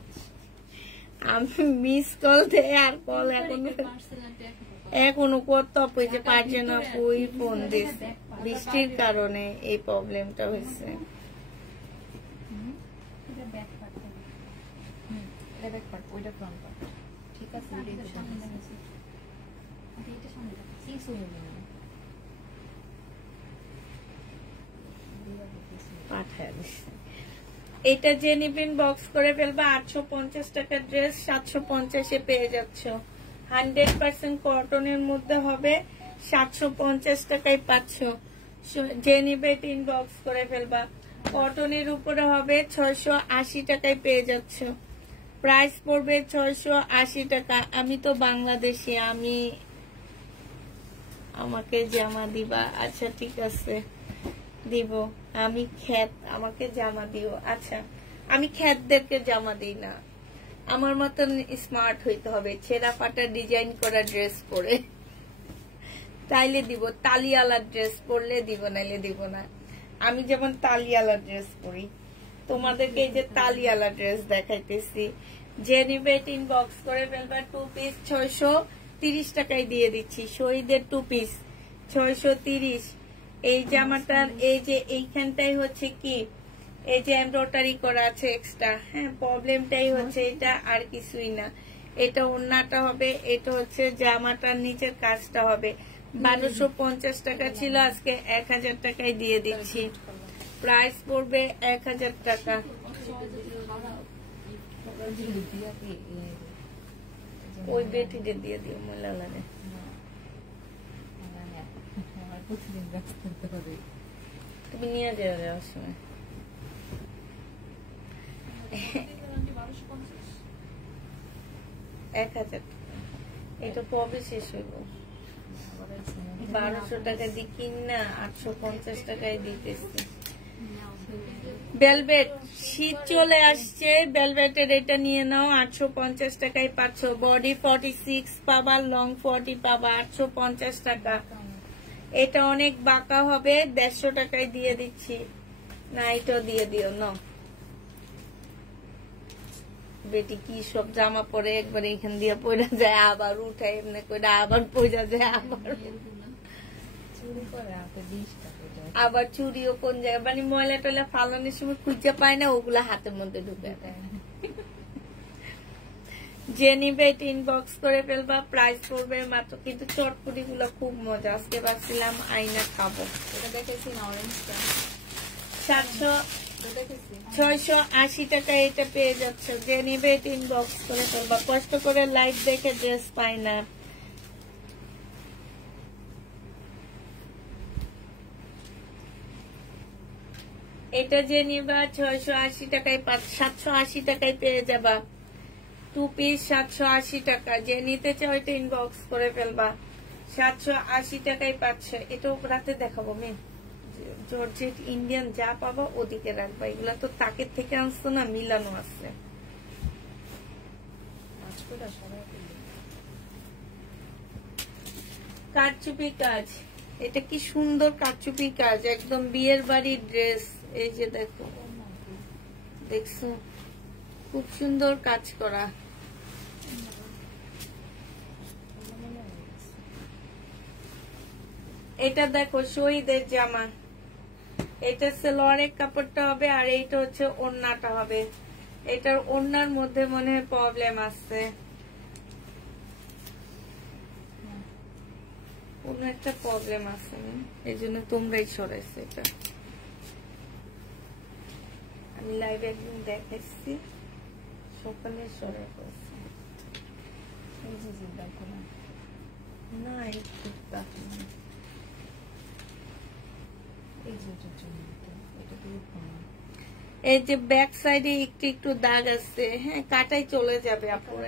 আমি মিস কল দেয় আর কল এখনো করতে হয়েছে, পারছেন আপু ওই ফোন দিচ্ছে, বৃষ্টির কারণে এই প্রবলেমটা হয়েছে। ঠিক আছে, এটা যে নিবেন বক্স করে ফেলবা। 850 টাকার ড্রেস 750-এ পেয়ে যাচ্ছ। 100% কটনের মধ্যে হবে, 750 টাকায় পাচ্ছ। যে নিবে ইনবক্স করে ফেলবা। কটনের উপরে হবে, 680 টাকায় পেয়ে যাচ্ছ। প্রাইস পড়বে 680 টাকা। আমি তো বাংলাদেশি, আমাকে জামা দিবা? আচ্ছা ঠিক আছে, দিব। আমি খ্যাত, আমাকে জামা দিও। আচ্ছা, আমি খ্যাতদেরকে জামা দিই না, আমার মতন স্মার্ট হইতে হবে, ছেঁড়া ফাটা ডিজাইন করা ড্রেস পরে, তাইলে দিব। তালিয়ালা ড্রেস পরলে দিব, নাইলে দিব না। আমি যেমন তালিয়ালা ড্রেস পরি, তোমাদেরকে এই যে তালিয়ালা ড্রেস দেখাইতেছি। যে নিবে ইনবক্স করে ফেলবা। 2 পিস 630 টাকায় দিয়ে দিচ্ছি। শহীদের 2 পিস 630। এই জামাটার এই যে এইখানটাই হচ্ছে কি, এই যে এমব্রয়ডারি করা আছে এক্সট্রা, হ্যাঁ, প্রবলেমটাই হচ্ছে এটা, আর কিছুই না। এটা ওড়নাটা হবে, এটা হচ্ছে জামাটার নিচের কাজটা হবে। 1250 টাকা ছিল, আজকে 1000 টাকায় দিয়ে দিচ্ছি। প্রাইস পড়বে 1000 টাকা। ওই বেটিদের দিয়ে দিও, ময়লা লাগে। তুমি নিয়ে যাও যাওয়ার সময়। এক 1000 টাকা এটা কবে শেষ হইব? 1200 টাকা দিয়ে কিন না, 850 টাকায় দিতেছি। ভেলভেট শীত চলে আসছে, ভেলভেটের এটা নিয়ে নাও, 850 টাকায় পাচ্ছ। বডি 46 পাবা, লং 40 পাবা, 850 টাকা। এটা অনেক বাঁকা হবে, 150 টাকায় দিয়ে দিচ্ছি। না এটাও দিয়ে দিও না। বেটি কি সব জামা পরে একবার এখান দিয়ে পড়া যায়, আবার উঠায় এমনি করে আবার পড়া যায়, আবার চুরিও কোন জায়গায়, মানে ময়লা টয়লা ফালানোর সময় খুঁজে পায় না, ওগুলা হাতের মধ্যে ঢুকে দেয়। যে নিবে এটা ইনবক্স করে ফেলবা, প্রাইস পড়বে মাত্র। কিন্তু চটপটি গুলো খুব মজা, আজকে ভাবছিলাম আইনা খাবো। 680 টাকা এটা পেয়ে যাচ্ছে। যে নিবে এটা ইনবক্স করে ফেলবা, কষ্ট করে লাইভ দেখে ড্রেস পাই না। এটা যে নিবা 680 টাকায় 780 টাকায় পেয়ে যাবা। 2 পিস 780 টাকা। যে নিতে চাও এটা ইনবক্স করে ফেলবা, 780 টাকায় পাচ্ছ। এটাও রাতে দেখাবো মেয়ে। জর্জেট ইন্ডিয়ান যা পাবা ওদিকে রাখবা, এগুলা তো তাকের থেকে আনছো না, মিলানো আছে। কারচুপি কাজ, এটা কি সুন্দর কারচুপি কাজ, একদম বিয়ের বাড়ির ড্রেস। এই যে দেখো, দেখছো খুব সুন্দর কাজ করা। এটা দেখো শহীদের জামা, এটা সালোয়ারের কাপড়টা হবে, আর এইটা হচ্ছে ওড়নাটা হবে। এটার ওড়নার মধ্যে মনে হয় প্রবলেম আছে, কোন একটা প্রবলেম আছে, এই জন্য তোমরাই সরাইছো। এটা আমি লাইভে একদিন দেখাচ্ছি, সকালে সরাই করছি না। এই যে ব্যাক সাইডে একটু একটু দাগ আছে, হ্যাঁ কাটাই চলে যাবে আপুরা।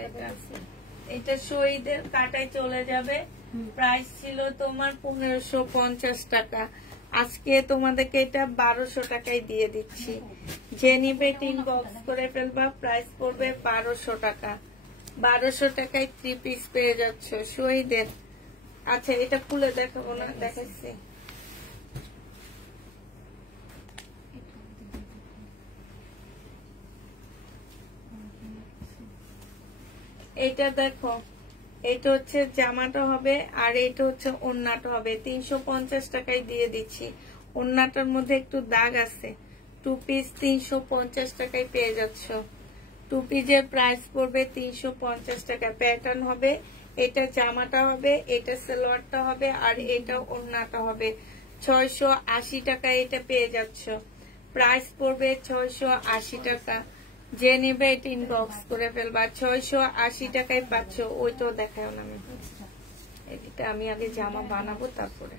এটা শহীদের কাটাই চলে যাবে। প্রাইস ছিল তোমার 1550 টাকা, আজকে তোমাদেরকে এটা 1200 টাকায় দিয়ে দিচ্ছি। যে নিবে ইনবক্স করে ফেলবা, প্রাইস পড়বে 1200 টাকা। 1200 টাকায় 3 পিস পেয়ে যাচ্ছ শহীদের। আচ্ছা এটা খুলে দেখাবো না, দেখাচ্ছি। এটা দেখো, এটা হচ্ছে জামাটা হবে, আর এটা হচ্ছে ওড়নাটা হবে। 350 টাকায় দিয়ে দিচ্ছি। ওড়নাটার মধ্যে একটু দাগ আছে। 2 পিস 350 টাকায় পেয়ে যাচ্ছ। 2 পিসের প্রাইস পড়বে 350 টাকা। প্যাটার্ন হবে, এটা জামাটা হবে, এটা সালোয়ারটা হবে, আর এটা ওড়নাটা হবে। 680 টাকায় এটা পেয়ে যাচ্ছ। প্রাইস পড়বে 680 টাকা। যে নেবে এটা ইনবক্স করে ফেলবা, 680 টাকায় পাচ্ছ। ওইটাও দেখাও না আমি, এটা আমি আগে জামা বানাবো তারপরে।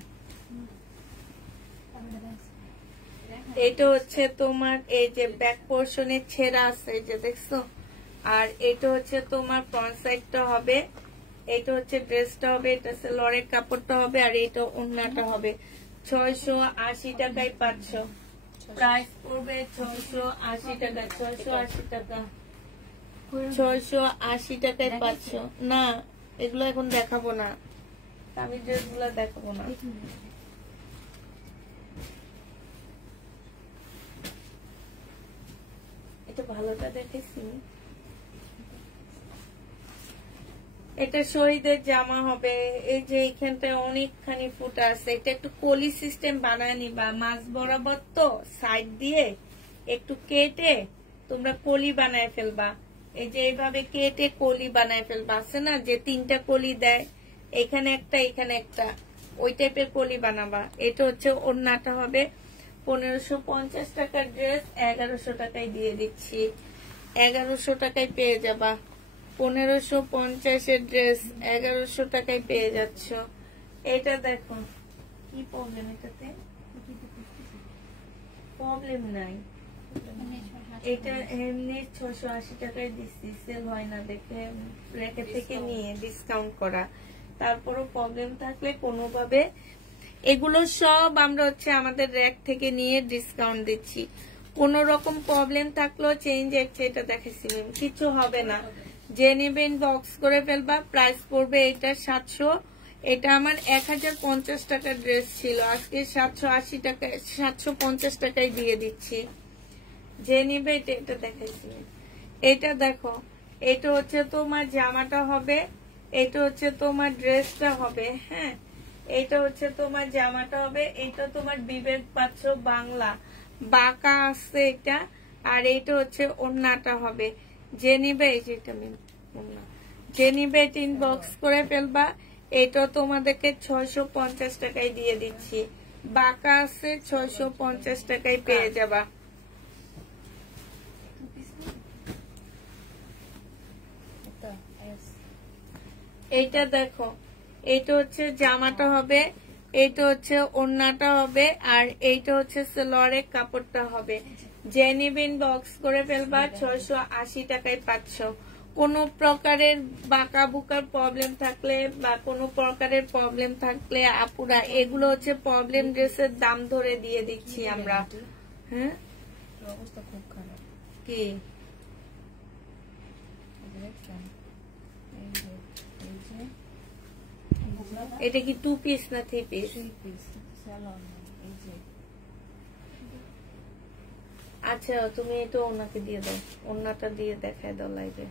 এটা হচ্ছে তোমার এই যে ব্যাক পোর্শনে ছেঁড়া আছে, এই যে দেখছো। আর এটা হচ্ছে তোমার ফ্রন্ট সাইডটা হবে, এটা হচ্ছে ড্রেসটা হবে, এটা সালোয়ারের কাপড়টা হবে, আর এটা ওড়নাটা হবে। 680 টাকায় পাচ্ছ। প্রাইস পড়বে 680 টাকা। 680 টাকা, 680 টাকায় পাচ্ছ। না এগুলো এখন দেখাবো না, আমি ড্রেসগুলো দেখাবো না। এটা ভালোটা দেখেছি। এটা শহীদের জামা হবে, এই যে এখানটায় অনেকখানি ফুটা আছে। এটা একটু কলি সিস্টেম বানায় নিবা, মাছ বরাবর তো সাইড দিয়ে একটু কেটে তোমরা কলি বানায় ফেলবা। এই যে এইভাবে কেটে কলি বানায় ফেলবা, আছে না যে 3টা কলি দেয়, এখানে একটা এখানে একটা, ওই টাইপের কলি বানাবা। এটা হচ্ছে ওড়নাটা হবে 1550 টাকার ড্রেস 1100 টাকায় দিয়ে দিচ্ছি। 1100 টাকায় পেয়ে যাবা। 1550 ড্রেস 1100 টাকায় পেয়ে যাচ্ছ। এটা দেখো কি প্রবলেম, এটাতে প্রবলেম নাই, এটা এমনি 680 টাকায় দিচ্ছি, সেল হয় না দেখে রেখে থেকে নিয়ে ডিসকাউন্ট করা। তারপরও প্রবলেম থাকলে কোনোভাবে, এগুলো সব আমরা হচ্ছে আমাদের র্যাক থেকে নিয়ে ডিসকাউন্ট দিচ্ছি। কোন রকম প্রবলেম থাকলেও চেঞ্জ একটা, এটা দেখেছিলাম, কিছু হবে না। যে নেবেন বক্স করে ফেলবা। প্রাইস পড়বে এটা 700। এটা আমার 1050 টাকার ড্রেস ছিল, আজকে 780 টাকায় 750 টাকায় দিয়ে দিচ্ছি। যে নিবে এটা দেখাইছি। এটা দেখো, এটা হচ্ছে তোমার জামাটা হবে, এটা হচ্ছে তোমার ড্রেসটা হবে। হ্যাঁ, এটা হচ্ছে তোমার জামাটা হবে, এটা তোমার বিবেক পাচ্ছ বাংলা বাঁকা আসছে এটা, আর এটা হচ্ছে ওড়নাটা হবে। যে নিবে এই যেটা ওড়না, যে নিবে এটা ইনবক্স করে ফেলবা। এটা তোমাদেরকে 650 টাকায় দিয়ে দিচ্ছি, বাঁকা আছে 650 টাকায় পেয়ে যাবা। এইটা দেখো, এইটা হচ্ছে জামাটা হবে, এইটা হচ্ছে ওড়নাটা হবে, আর এইটা হচ্ছে সেলোয়ারের কাপড়টা হবে। যে নিবেন বক্স করে ফেলবা, 680 টাকায় পাচ্ছ। কোনো প্রকারের বাঁকা বুকার প্রবলেম থাকলে বা কোনো প্রকারের প্রবলেম থাকলে আপুরা, এগুলো হচ্ছে প্রবলেম ড্রেসের দাম ধরে দিয়ে দিচ্ছি আমরা। হ্যাঁ, অবস্থা খুব খারাপ। কি এটা কি 2 পিস না 3 পিস? আচ্ছা, তুমি এটা ওনাকে দিয়ে দাও, ওনাটা দিয়ে দেখায় দাও লাইভে।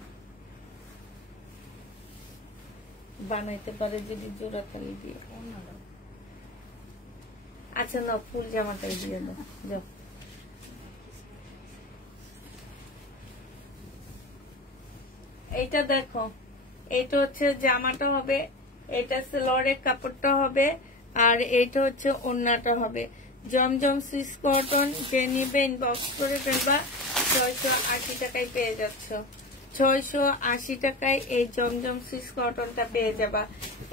বানাইতে পারে যদি জোড়া তালি দিয়ে। আচ্ছা না, ফুল জামাটাই দিয়ে দাও, যাও। এইটা দেখো, এটা হচ্ছে জামাটা হবে, এটা সেলোয়ারের কাপড়টা হবে, আর এইটা হচ্ছে ওড়নাটা হবে। জমজম সুইস কটন, যে নিবে ইনবক্স করে ফেলবা। 680 টাকায় পেয়ে যাচ্ছ। 680 টাকায় এই জমজম সুইস কটনটা পেয়ে যাবা।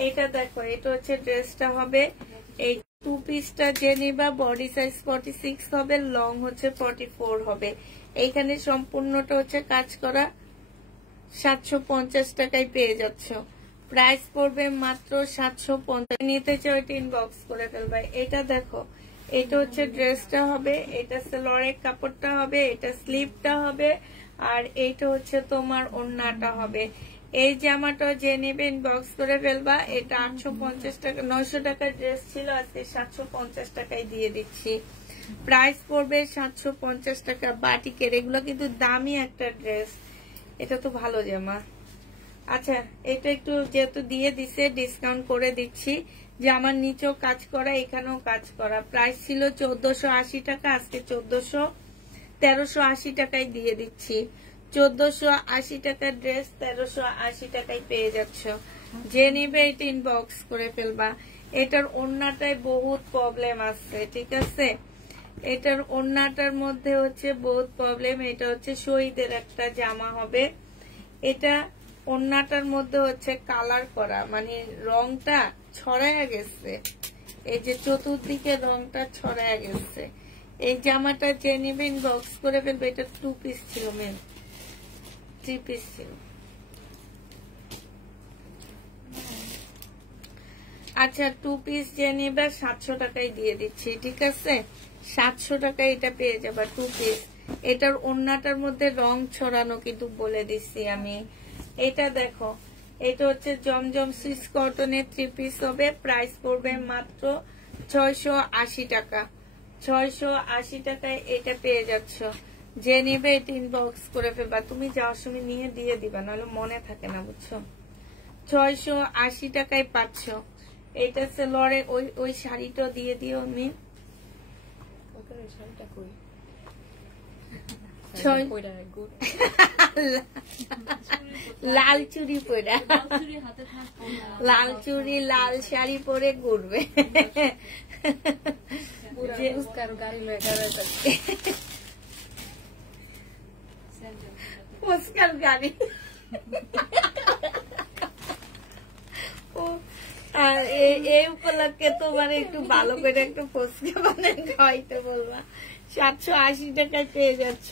এটা দেখো, এটা হচ্ছে ড্রেসটা হবে। এই 2 পিসটা যে নিবা বডি সাইজ 46 হবে, লং হচ্ছে 44 হবে। এইখানে সম্পূর্ণটা হচ্ছে কাজ করা। 750 টাকায় পেয়ে যাচ্ছ। প্রাইস পড়বে মাত্র 750। নিতে চাও এটা ইনবক্স করে ফেলবা। এটা দেখো, এটা হচ্ছে ড্রেসটা হবে, এটা সেলোয়ারের কাপড়টা হবে, এটা স্লিভটা হবে, আর এইটা হচ্ছে তোমার ওড়নাটা হবে। এই জামাটা যে নেবে ইনবক্স করে ফেলবা। এটা 850 টাকা, 900 টাকার ড্রেস ছিল, আজকে 750 টাকায় দিয়ে দিচ্ছি। প্রাইস পড়বে 750 টাকা। বাটিকের এগুলো কিন্তু দামি একটা ড্রেস, এটা তো ভালো জামা। আচ্ছা, এটা একটু যেহেতু দিয়ে দিছে ডিসকাউন্ট করে দিচ্ছি। যে আমার নিচেও কাজ করা, এখানেও কাজ করা। প্রাইস ছিল 1480 টাকা, আজকে 1380 টাকায় দিয়ে দিচ্ছি। 1480 টাকার ড্রেস 1380 টাকায় পেয়ে যাচ্ছ। যে নিবে এটা ইনবক্স করে ফেলবা। এটার ওড়নাটায় বহুত প্রবলেম আছে, ঠিক আছে? এটার ওড়নাটার মধ্যে হচ্ছে বহুত প্রবলেম। এটা হচ্ছে শহীদের একটা জামা হবে। এটা ওড়নাটার মধ্যে হচ্ছে কালার করা, মানে রংটা ছড়ায় গেছে, এই যে চতুর্দিকে রংটা ছড়ায় গেছে। এই জামাটা যে নিবে ইনবক্স করে ফেলবে। এটা 2 পিস ছিল, মেন 3 পিস ছিল। আচ্ছা, 2 পিস যে নিবে 700 টাকায় দিয়ে দিচ্ছি, ঠিক আছে? 700 টাকায় এটা পেয়ে যাবা 2 পিস। এটার ওড়নাটার মধ্যে রং ছড়ানো কিন্তু বলে দিচ্ছি আমি। এটা দেখো, এটা হচ্ছে জমজম সুইস কটনের 3 পিস হবে। প্রাইস পড়বে মাত্র 680 টাকা। 680 টাকায় এটা পেয়ে যাচ্ছ। যে নিবে এটা ইনবক্স করে ফেলবা। তুমি যাওয়ার সময় নিয়ে দিয়ে দিবা, নাহলে মনে থাকে না, বুঝছো? 680 টাকায় পাচ্ছ। এটা সেলোয়ারে ওই শাড়িটা দিয়ে দিও। আমি শাড়িটা কই ছয় কইরা গুড লাল চুড়ি পরে চুরি হাতে থাকবো না লাল চুড়ি লাল শাড়ি পরে ঘুরবে পুরো পুস্কার গাড়ি লয়ে গাড়ি পুস্কার গাড়ি ও, আর এই উপলক্ষে তোমার একটু ভালো করে একটু ফুচকা বানাই খাইতে বলবা 780 টাকায় পেয়ে যাচ্ছ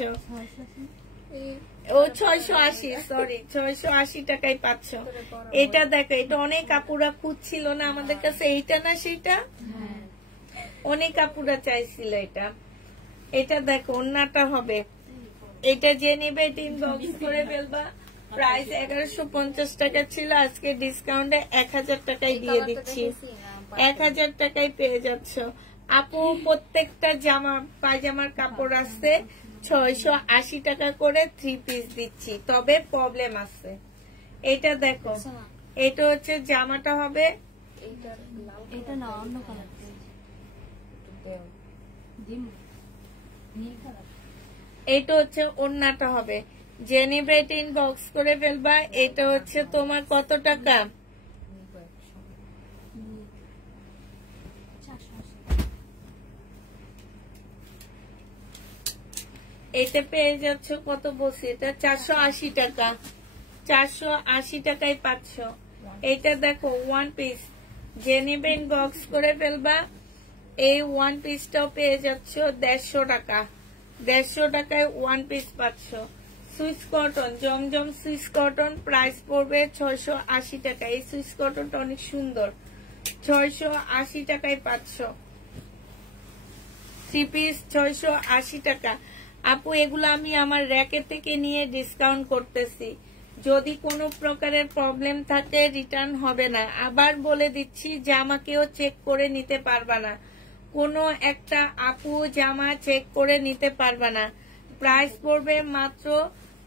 ও 680 সরি 680 টাকায় পাচ্ছ এটা দেখো এটা অনেক আপুরা খুঁজছিল না আমাদের কাছে এইটা না সেটা অনেক আপুরা চাইছিল এটা এটা দেখো ওন্নাটা হবে এটা যে নেবে এটা ইনবক্স করে ফেলবা প্রাইস 1150 টাকা ছিল আজকে ডিসকাউন্টে 1000 টাকায় দিয়ে দিচ্ছি 1000 টাকায় পেয়ে যাচ্ছ আপু প্রত্যেকটা জামা পায়জামার কাপড় আছে 680 টাকা করে 3 পিস দিচ্ছি তবে প্রবলেম আছে এটা দেখো এটা হচ্ছে জামাটা হবে এটা না অন্য কালার ডিম নীল কালার এটা হচ্ছে ওন্নাটা হবে যে নেবে এটা ইনবক্স করে ফেলবা এটা হচ্ছে তোমার কত টাকা এটা পেয়ে যাচ্ছ কত বলছি এটা 480 টাকা 480 টাকায় পাচ্ছ এটা দেখো ওয়ান পিস যে নেবে ইনবক্স করে ফেলবা এই ওয়ান পিসটাও পেয়ে যাচ্ছ 150 টাকা 150 টাকায় ওয়ান পিস পাচ্ছ সুইস কটন জমজম সুইস কটন প্রাইস পড়বে 680 টাকা এই সুইস কটনটা অনেক সুন্দর 680 টাকায় পাচ্ছ 3 পিস 680 টাকা আপু এগুলো আমি আমার র্যাকেট থেকে নিয়ে ডিসকাউন্ট করতেছি যদি কোনো প্রকারের প্রবলেম থাকে রিটার্ন হবে না আবার বলে দিচ্ছি জামাকেও চেক করে নিতে পারবা না কোনো একটা আপু জামা চেক করে নিতে পারবা না প্রাইস পড়বে মাত্র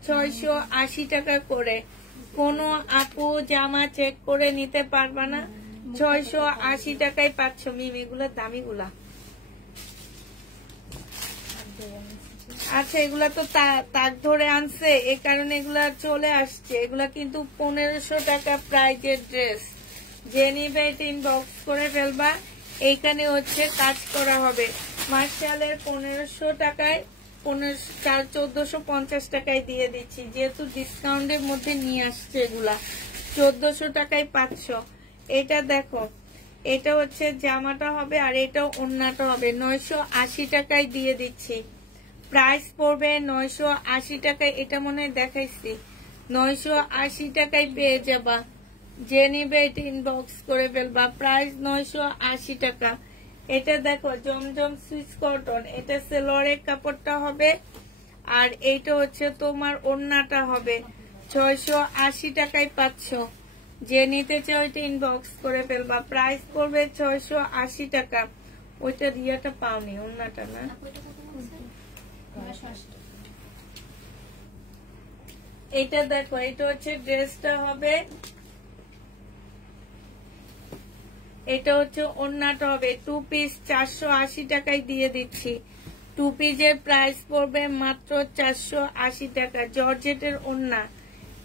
680 টাকা করে কোনো আপু জামা চেক করে নিতে পারবা না 680 টাকায় পাচ্ছ মিম এগুলোর দামিগুলা আচ্ছা এগুলা তো তাক ধরে আনছে এই কারণে এগুলা চলে আসছে এগুলা কিন্তু 1500 টাকা প্রাইজের ড্রেস যে নিবে এটা ইনবক্স করে ফেলবা এইখানে হচ্ছে কাজ করা হবে মার্শালের 1500 টাকায় 1450 টাকায় দিয়ে দিচ্ছি যেহেতু ডিসকাউন্টের মধ্যে নিয়ে আসছে এগুলা 1400 টাকায় পাচ্ছ এটা দেখো এটা হচ্ছে জামাটা হবে আর এটা ওন্নাটা হবে 980 টাকায় দিয়ে দিচ্ছি প্রাইস পড়বে 980 টাকায় এটা মনে হয় দেখাইছি 980 টাকায় পেয়ে যাবা যে নিবে এটা ইনবক্স করে ফেলবা প্রাইস 980 টাকা এটা দেখো জমজম সুইচ কটন এটা সেলোয়ারের কাপড়টা হবে আর এইটা হচ্ছে তোমার ওন্নাটা হবে 680 টাকায় পাচ্ছ যে নিতে চাও এটা ইনবক্স করে ফেলবা প্রাইস পড়বে 680 টাকা ওইটা রিয়াটা পাওনি ওন্নাটা না এটা দেখো এটা হচ্ছে ড্রেসটা হবে এটা হচ্ছে ওন্নাটা হবে 2 পিস 480 টাকায় দিয়ে দিচ্ছি 2 পিসের প্রাইস পড়বে মাত্র 480 টাকা জর্জেটের ওন্না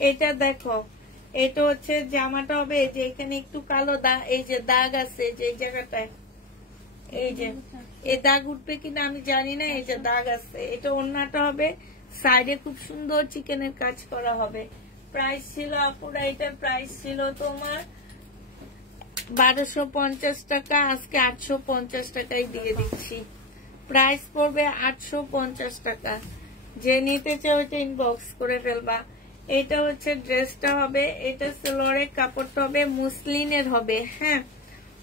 এটা দেখো এটা হচ্ছে জামাটা হবে এই যে এখানে একটু কালো দাগ এই যে দাগ আছে যে জায়গাটায় এই যে এই দাগ উঠবে কিনা আমি জানি না এই যে দাগ আছে এটা ওন্নাটা হবে সাইডে খুব সুন্দর চিকেনের কাজ করা হবে প্রাইস ছিল আপুরা এটার প্রাইস ছিল তোমার 1250 টাকা আজকে 850 টাকায় দিয়ে দিচ্ছি প্রাইস পড়বে 850 টাকা যে নিতে চাও এটা ইনবক্স করে ফেলবা এটা হচ্ছে ড্রেসটা হবে এটা সেলোয়ারের কাপড়টা হবে মুসলিনের হবে হ্যাঁ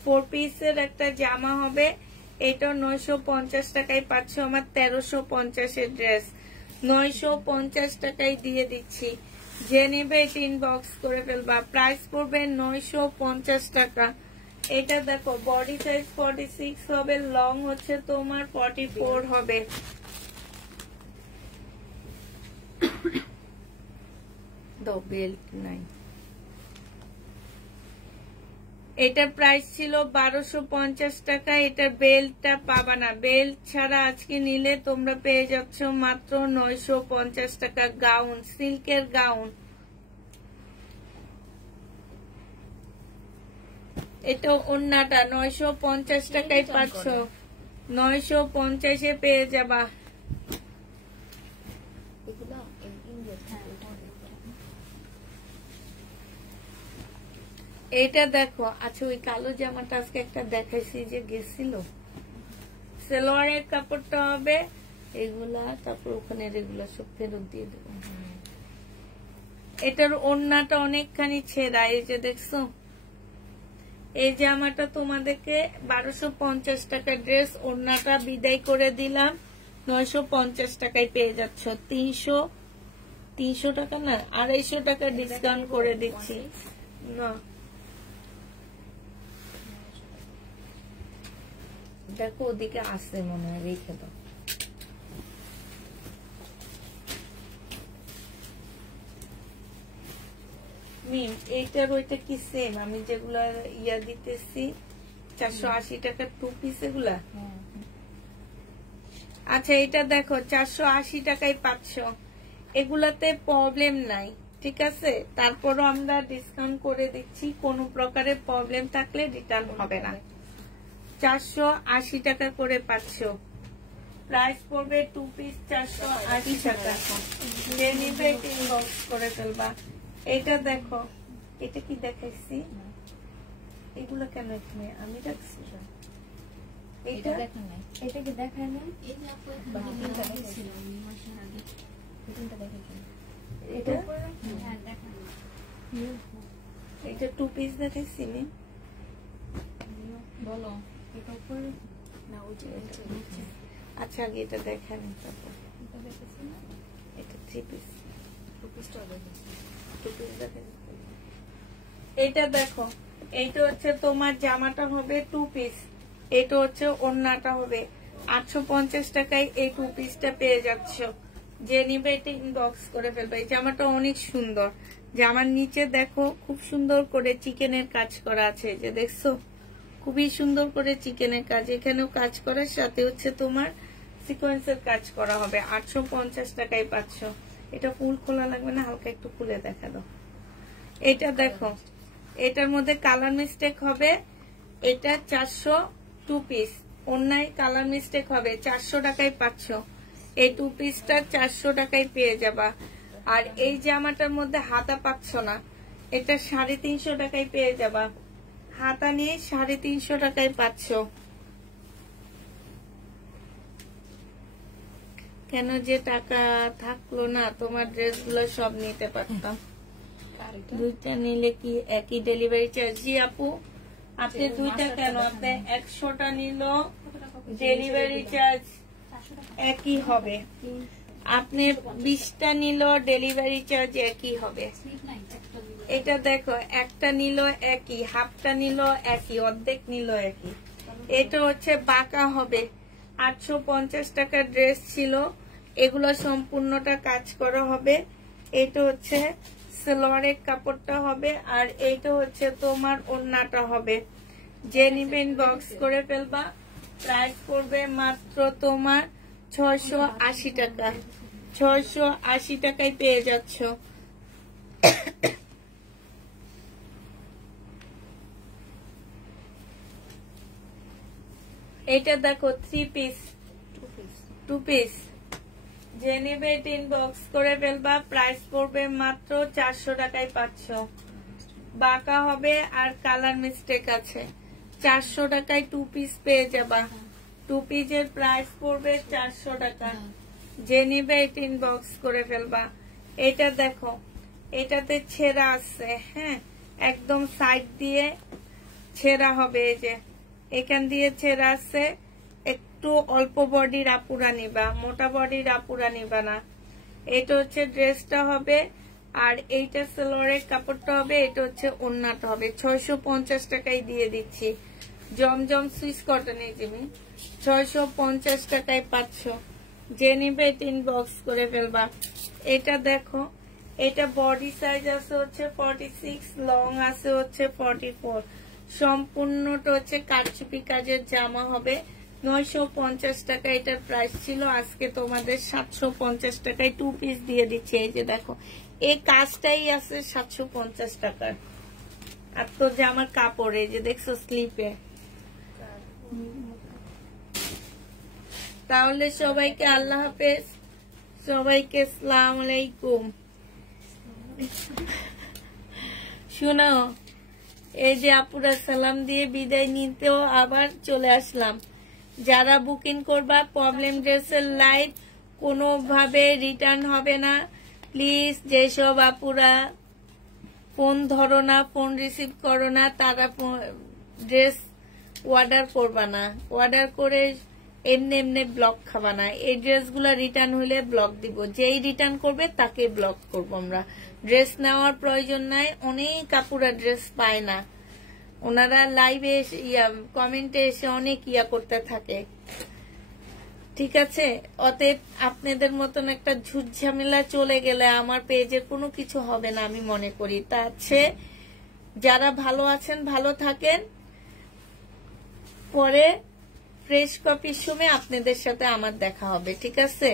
4 পিসের একটা জামা হবে এটা 950 টাকায় পাচ্ছ আমার 1350 এর ড্রেস 950 টাকায় দিয়ে দিচ্ছি যে নেবে এটা ইনবক্স করে ফেলবা প্রাইস পড়বে 950 টাকা এটা দেখো বডি সাইজ 46 হবে লং হচ্ছে তোমার 44 হবে দো বেল্ট নাই এটার প্রাইস ছিল 1250 টাকা। এটার বেল্টটা পাবা না, বেল্ট ছাড়া আজকে নিলে তোমরা পেয়ে যাচ্ছ মাত্র 950 টাকা। গাউন, সিল্কের গাউন। এটা ওন্নাটা 950 টাকায় পাচ্ছ, 950-এ পেয়ে যাবা। এইটা দেখো। আচ্ছা, ওই কালো জামাটা আজকে একটা দেখাইছি যে গেছিল, সালোয়ারের কাপড়টা হবে এগুলা, তারপর ওখানে এগুলা সব ফেরত দিয়ে দেবো। এটার ওড়নাটা অনেকখানি ছেঁড়া, এই যে দেখছো। এই জামাটা তোমাদেরকে 1250 টাকা ড্রেস, ওড়নাটা বিদায় করে দিলাম 950 টাকায় পেয়ে যাচ্ছ। 300 টাকা না, 250 টাকা ডিসকাউন্ট করে দিচ্ছি। না দেখো, ওদিকে আসছে মনে হয়, রেখে দাও। মিম, এইটার ওইটা কি সেম? আমি যেগুলা ইয়া দিতেছি 480 টাকার 2 পিস এগুলা। আচ্ছা, এটা দেখো 480 টাকায় পাচ্ছ। এগুলাতে প্রবলেম নাই, ঠিক আছে? তারপরও আমরা ডিসকাউন্ট করে দিচ্ছি, কোনো প্রকারের প্রবলেম থাকলে রিটার্ন হবে না। 480 টাকা করে পাচ্ছ। প্রাইস পড়বে 2 পিস 480 টাকা। যে নিবে ইনবক্স করে ফেলবা। এটা দেখো, এটা কি দেখাইছি? এগুলো কেন এখানে আমি রাখছি? এটা দেখা নাই, এটা কি দেখায় না? এই যে আপু দেখাইছিল মাসের আগে, এটা দেখাইছিল। এটা হ্যাঁ দেখানো। এটা 2 পিস দেখাইছি নি? বলো এটা উপরে না, ওই যে নিচে। আচ্ছা, আগে এটা দেখানি, তারপর এটা দেখাইছি না? এটা 3 পিস। 2 পিসটা দেখাইছি। 2 পিস দেখাইছি। এটা দেখো, এইটা হচ্ছে তোমার জামাটা হবে 2 পিস, এটা হচ্ছে ওড়নাটা হবে। 850 টাকায় এই 2 পিসটা পেয়ে যাচ্ছ। যে নিবে এটা ইনবক্স করে ফেলবে। এই জামাটা অনেক সুন্দর। জামার নিচে দেখো খুব সুন্দর করে চিকেনের কাজ করা আছে, যে দেখছো, খুবই সুন্দর করে চিকেনের কাজ। এখানেও কাজ করার সাথে হচ্ছে তোমার সিকোয়েন্সের কাজ করা হবে। 850 টাকায় পাচ্ছ। এটা ফুল খোলা লাগবে না, হালকা একটু খুলে দেখা দাও। এটা দেখো, এটার মধ্যে কালার মিস্টেক হবে। এটা 402 পিস, অন্যায় কালার মিস্টেক হবে। 400 টাকায় পাচ্ছ। এই 2 পিসটা 400 টাকায় পেয়ে যাবা। আর এই জামাটার মধ্যে হাতা পাচ্ছ না, এটা 350 টাকায় পেয়ে যাবা। হাতা নিয়ে 350 টাকায় পাচ্ছ। কেন যে টাকা থাকলো না, তোমার ড্রেসগুলো সব নিতে পারতাম। দুইটা নিলে কি একই ডেলিভারি চার্জ? জি আপু, আপনি দুইটা কেন? আপনি 100টা নিল, ডেলিভারি চার্জ একই হবে। আপনি 20টা নিল, ডেলিভারি চার্জ একই হবে। এটা দেখো, একটা নিল একই, হাফটা নিল একই, অর্ধেক নিল একই। এটা হচ্ছে বাঁকা হবে। 850 টাকার ড্রেস ছিল, এগুলো সম্পূর্ণটা কাজ করা হবে। এটা হচ্ছে সালোয়ারের কাপড়টা হবে, আর এইটা হচ্ছে তোমার ওড়নাটা হবে। যে নিবেন বক্স করে ফেলবা। প্রাইস পড়বে মাত্র তোমার 680 টাকা। 680 টাকায় পেয়ে যাচ্ছ। এটা দেখো 3 পিস, 2 পিস। যে নেবে এটা ইনবক্স করে ফেলবা। প্রাইস পড়বে মাত্র 400 টাকায় পাচ্ছ। বাঁকা হবে আর কালার মিস্টেক আছে। 400 টাকায় 2 পিস পেয়ে যাবা। 2 পিসের প্রাইস পড়বে 400 টাকা। যে নেবে এটা ইনবক্স করে ফেলবা। এটা দেখো, এটাতে ছেঁড়া আছে, হ্যাঁ, একদম সাইড দিয়ে ছেঁড়া হবে। এই যে এখান দিয়ে ছেঁড়া আছে। একটু অল্প বডির আপুরা নিবা, মোটা বডির আপুরা নিবা না। এটা হচ্ছে ড্রেসটা হবে, আর এইটা সালোয়ারের কাপড়টা হবে। এটা হচ্ছে ওড়নাটা হবে। 650 টাকায় দিয়ে দিচ্ছি। জমজম সুইস কটন, এই জিমি 650 টাকায় পাচ্ছ। যে নিবে এটা ইনবক্স করে ফেলবা। এটা দেখো, এটা বডি সাইজ আছে হচ্ছে 46, লং আছে হচ্ছে 44। সম্পূর্ণটা হচ্ছে কারচুপি কাজের জামা হবে। 950 টাকা এটার প্রাইস ছিল, আজকে তোমাদের 750 টাকায় 2 পিস দিয়ে দিচ্ছি। এই যে দেখো, এই কাজটাই আছে 750 টাকার। আর তো জামার কাপড় এই যে দেখছো স্লিপে। তাহলে সবাইকে আল্লাহ হাফেজ, সবাইকে আসসালামু আলাইকুম। শুনো, এই যে আপুরা সালাম দিয়ে বিদায় নিতেও আবার চলে আসলাম। যারা বুকিং করবা প্রবলেম ড্রেসের লাইভ কোনোভাবে রিটার্ন হবে না। প্লিজ যেসব আপুরা ফোন ধরো না, ফোন রিসিভ করো না, তারা ড্রেস অর্ডার করবা না। অর্ডার করে এমনি এমনি ব্লক খাবা না। এই ড্রেসগুলো রিটার্ন হলে ব্লক দিব, যেই রিটার্ন করবে তাকে ব্লক করবো আমরা। ড্রেস নেওয়ার প্রয়োজন নাই, অনেক আপুরা ড্রেস পায় না, ওনারা লাইভে কমেন্টে এসে অনেক করতে থাকে। ঠিক আছে, অতএব আপনাদের মতন একটা ঝুট ঝামেলা চলে গেলে আমার পেজে কোনো কিছু হবে না আমি মনে করি। তা আছে, যারা ভালো আছেন ভালো থাকেন। পরে ফ্রেশ কপির সময় আপনাদের সাথে আমার দেখা হবে। ঠিক আছে,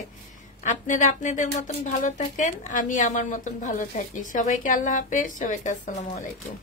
আপনারা আপনাদের মতন ভালো থাকেন, আমি আমার মতন ভালো থাকি। সবাইকে আল্লাহ হাফেজ, সবাইকে আসসালামু আলাইকুম।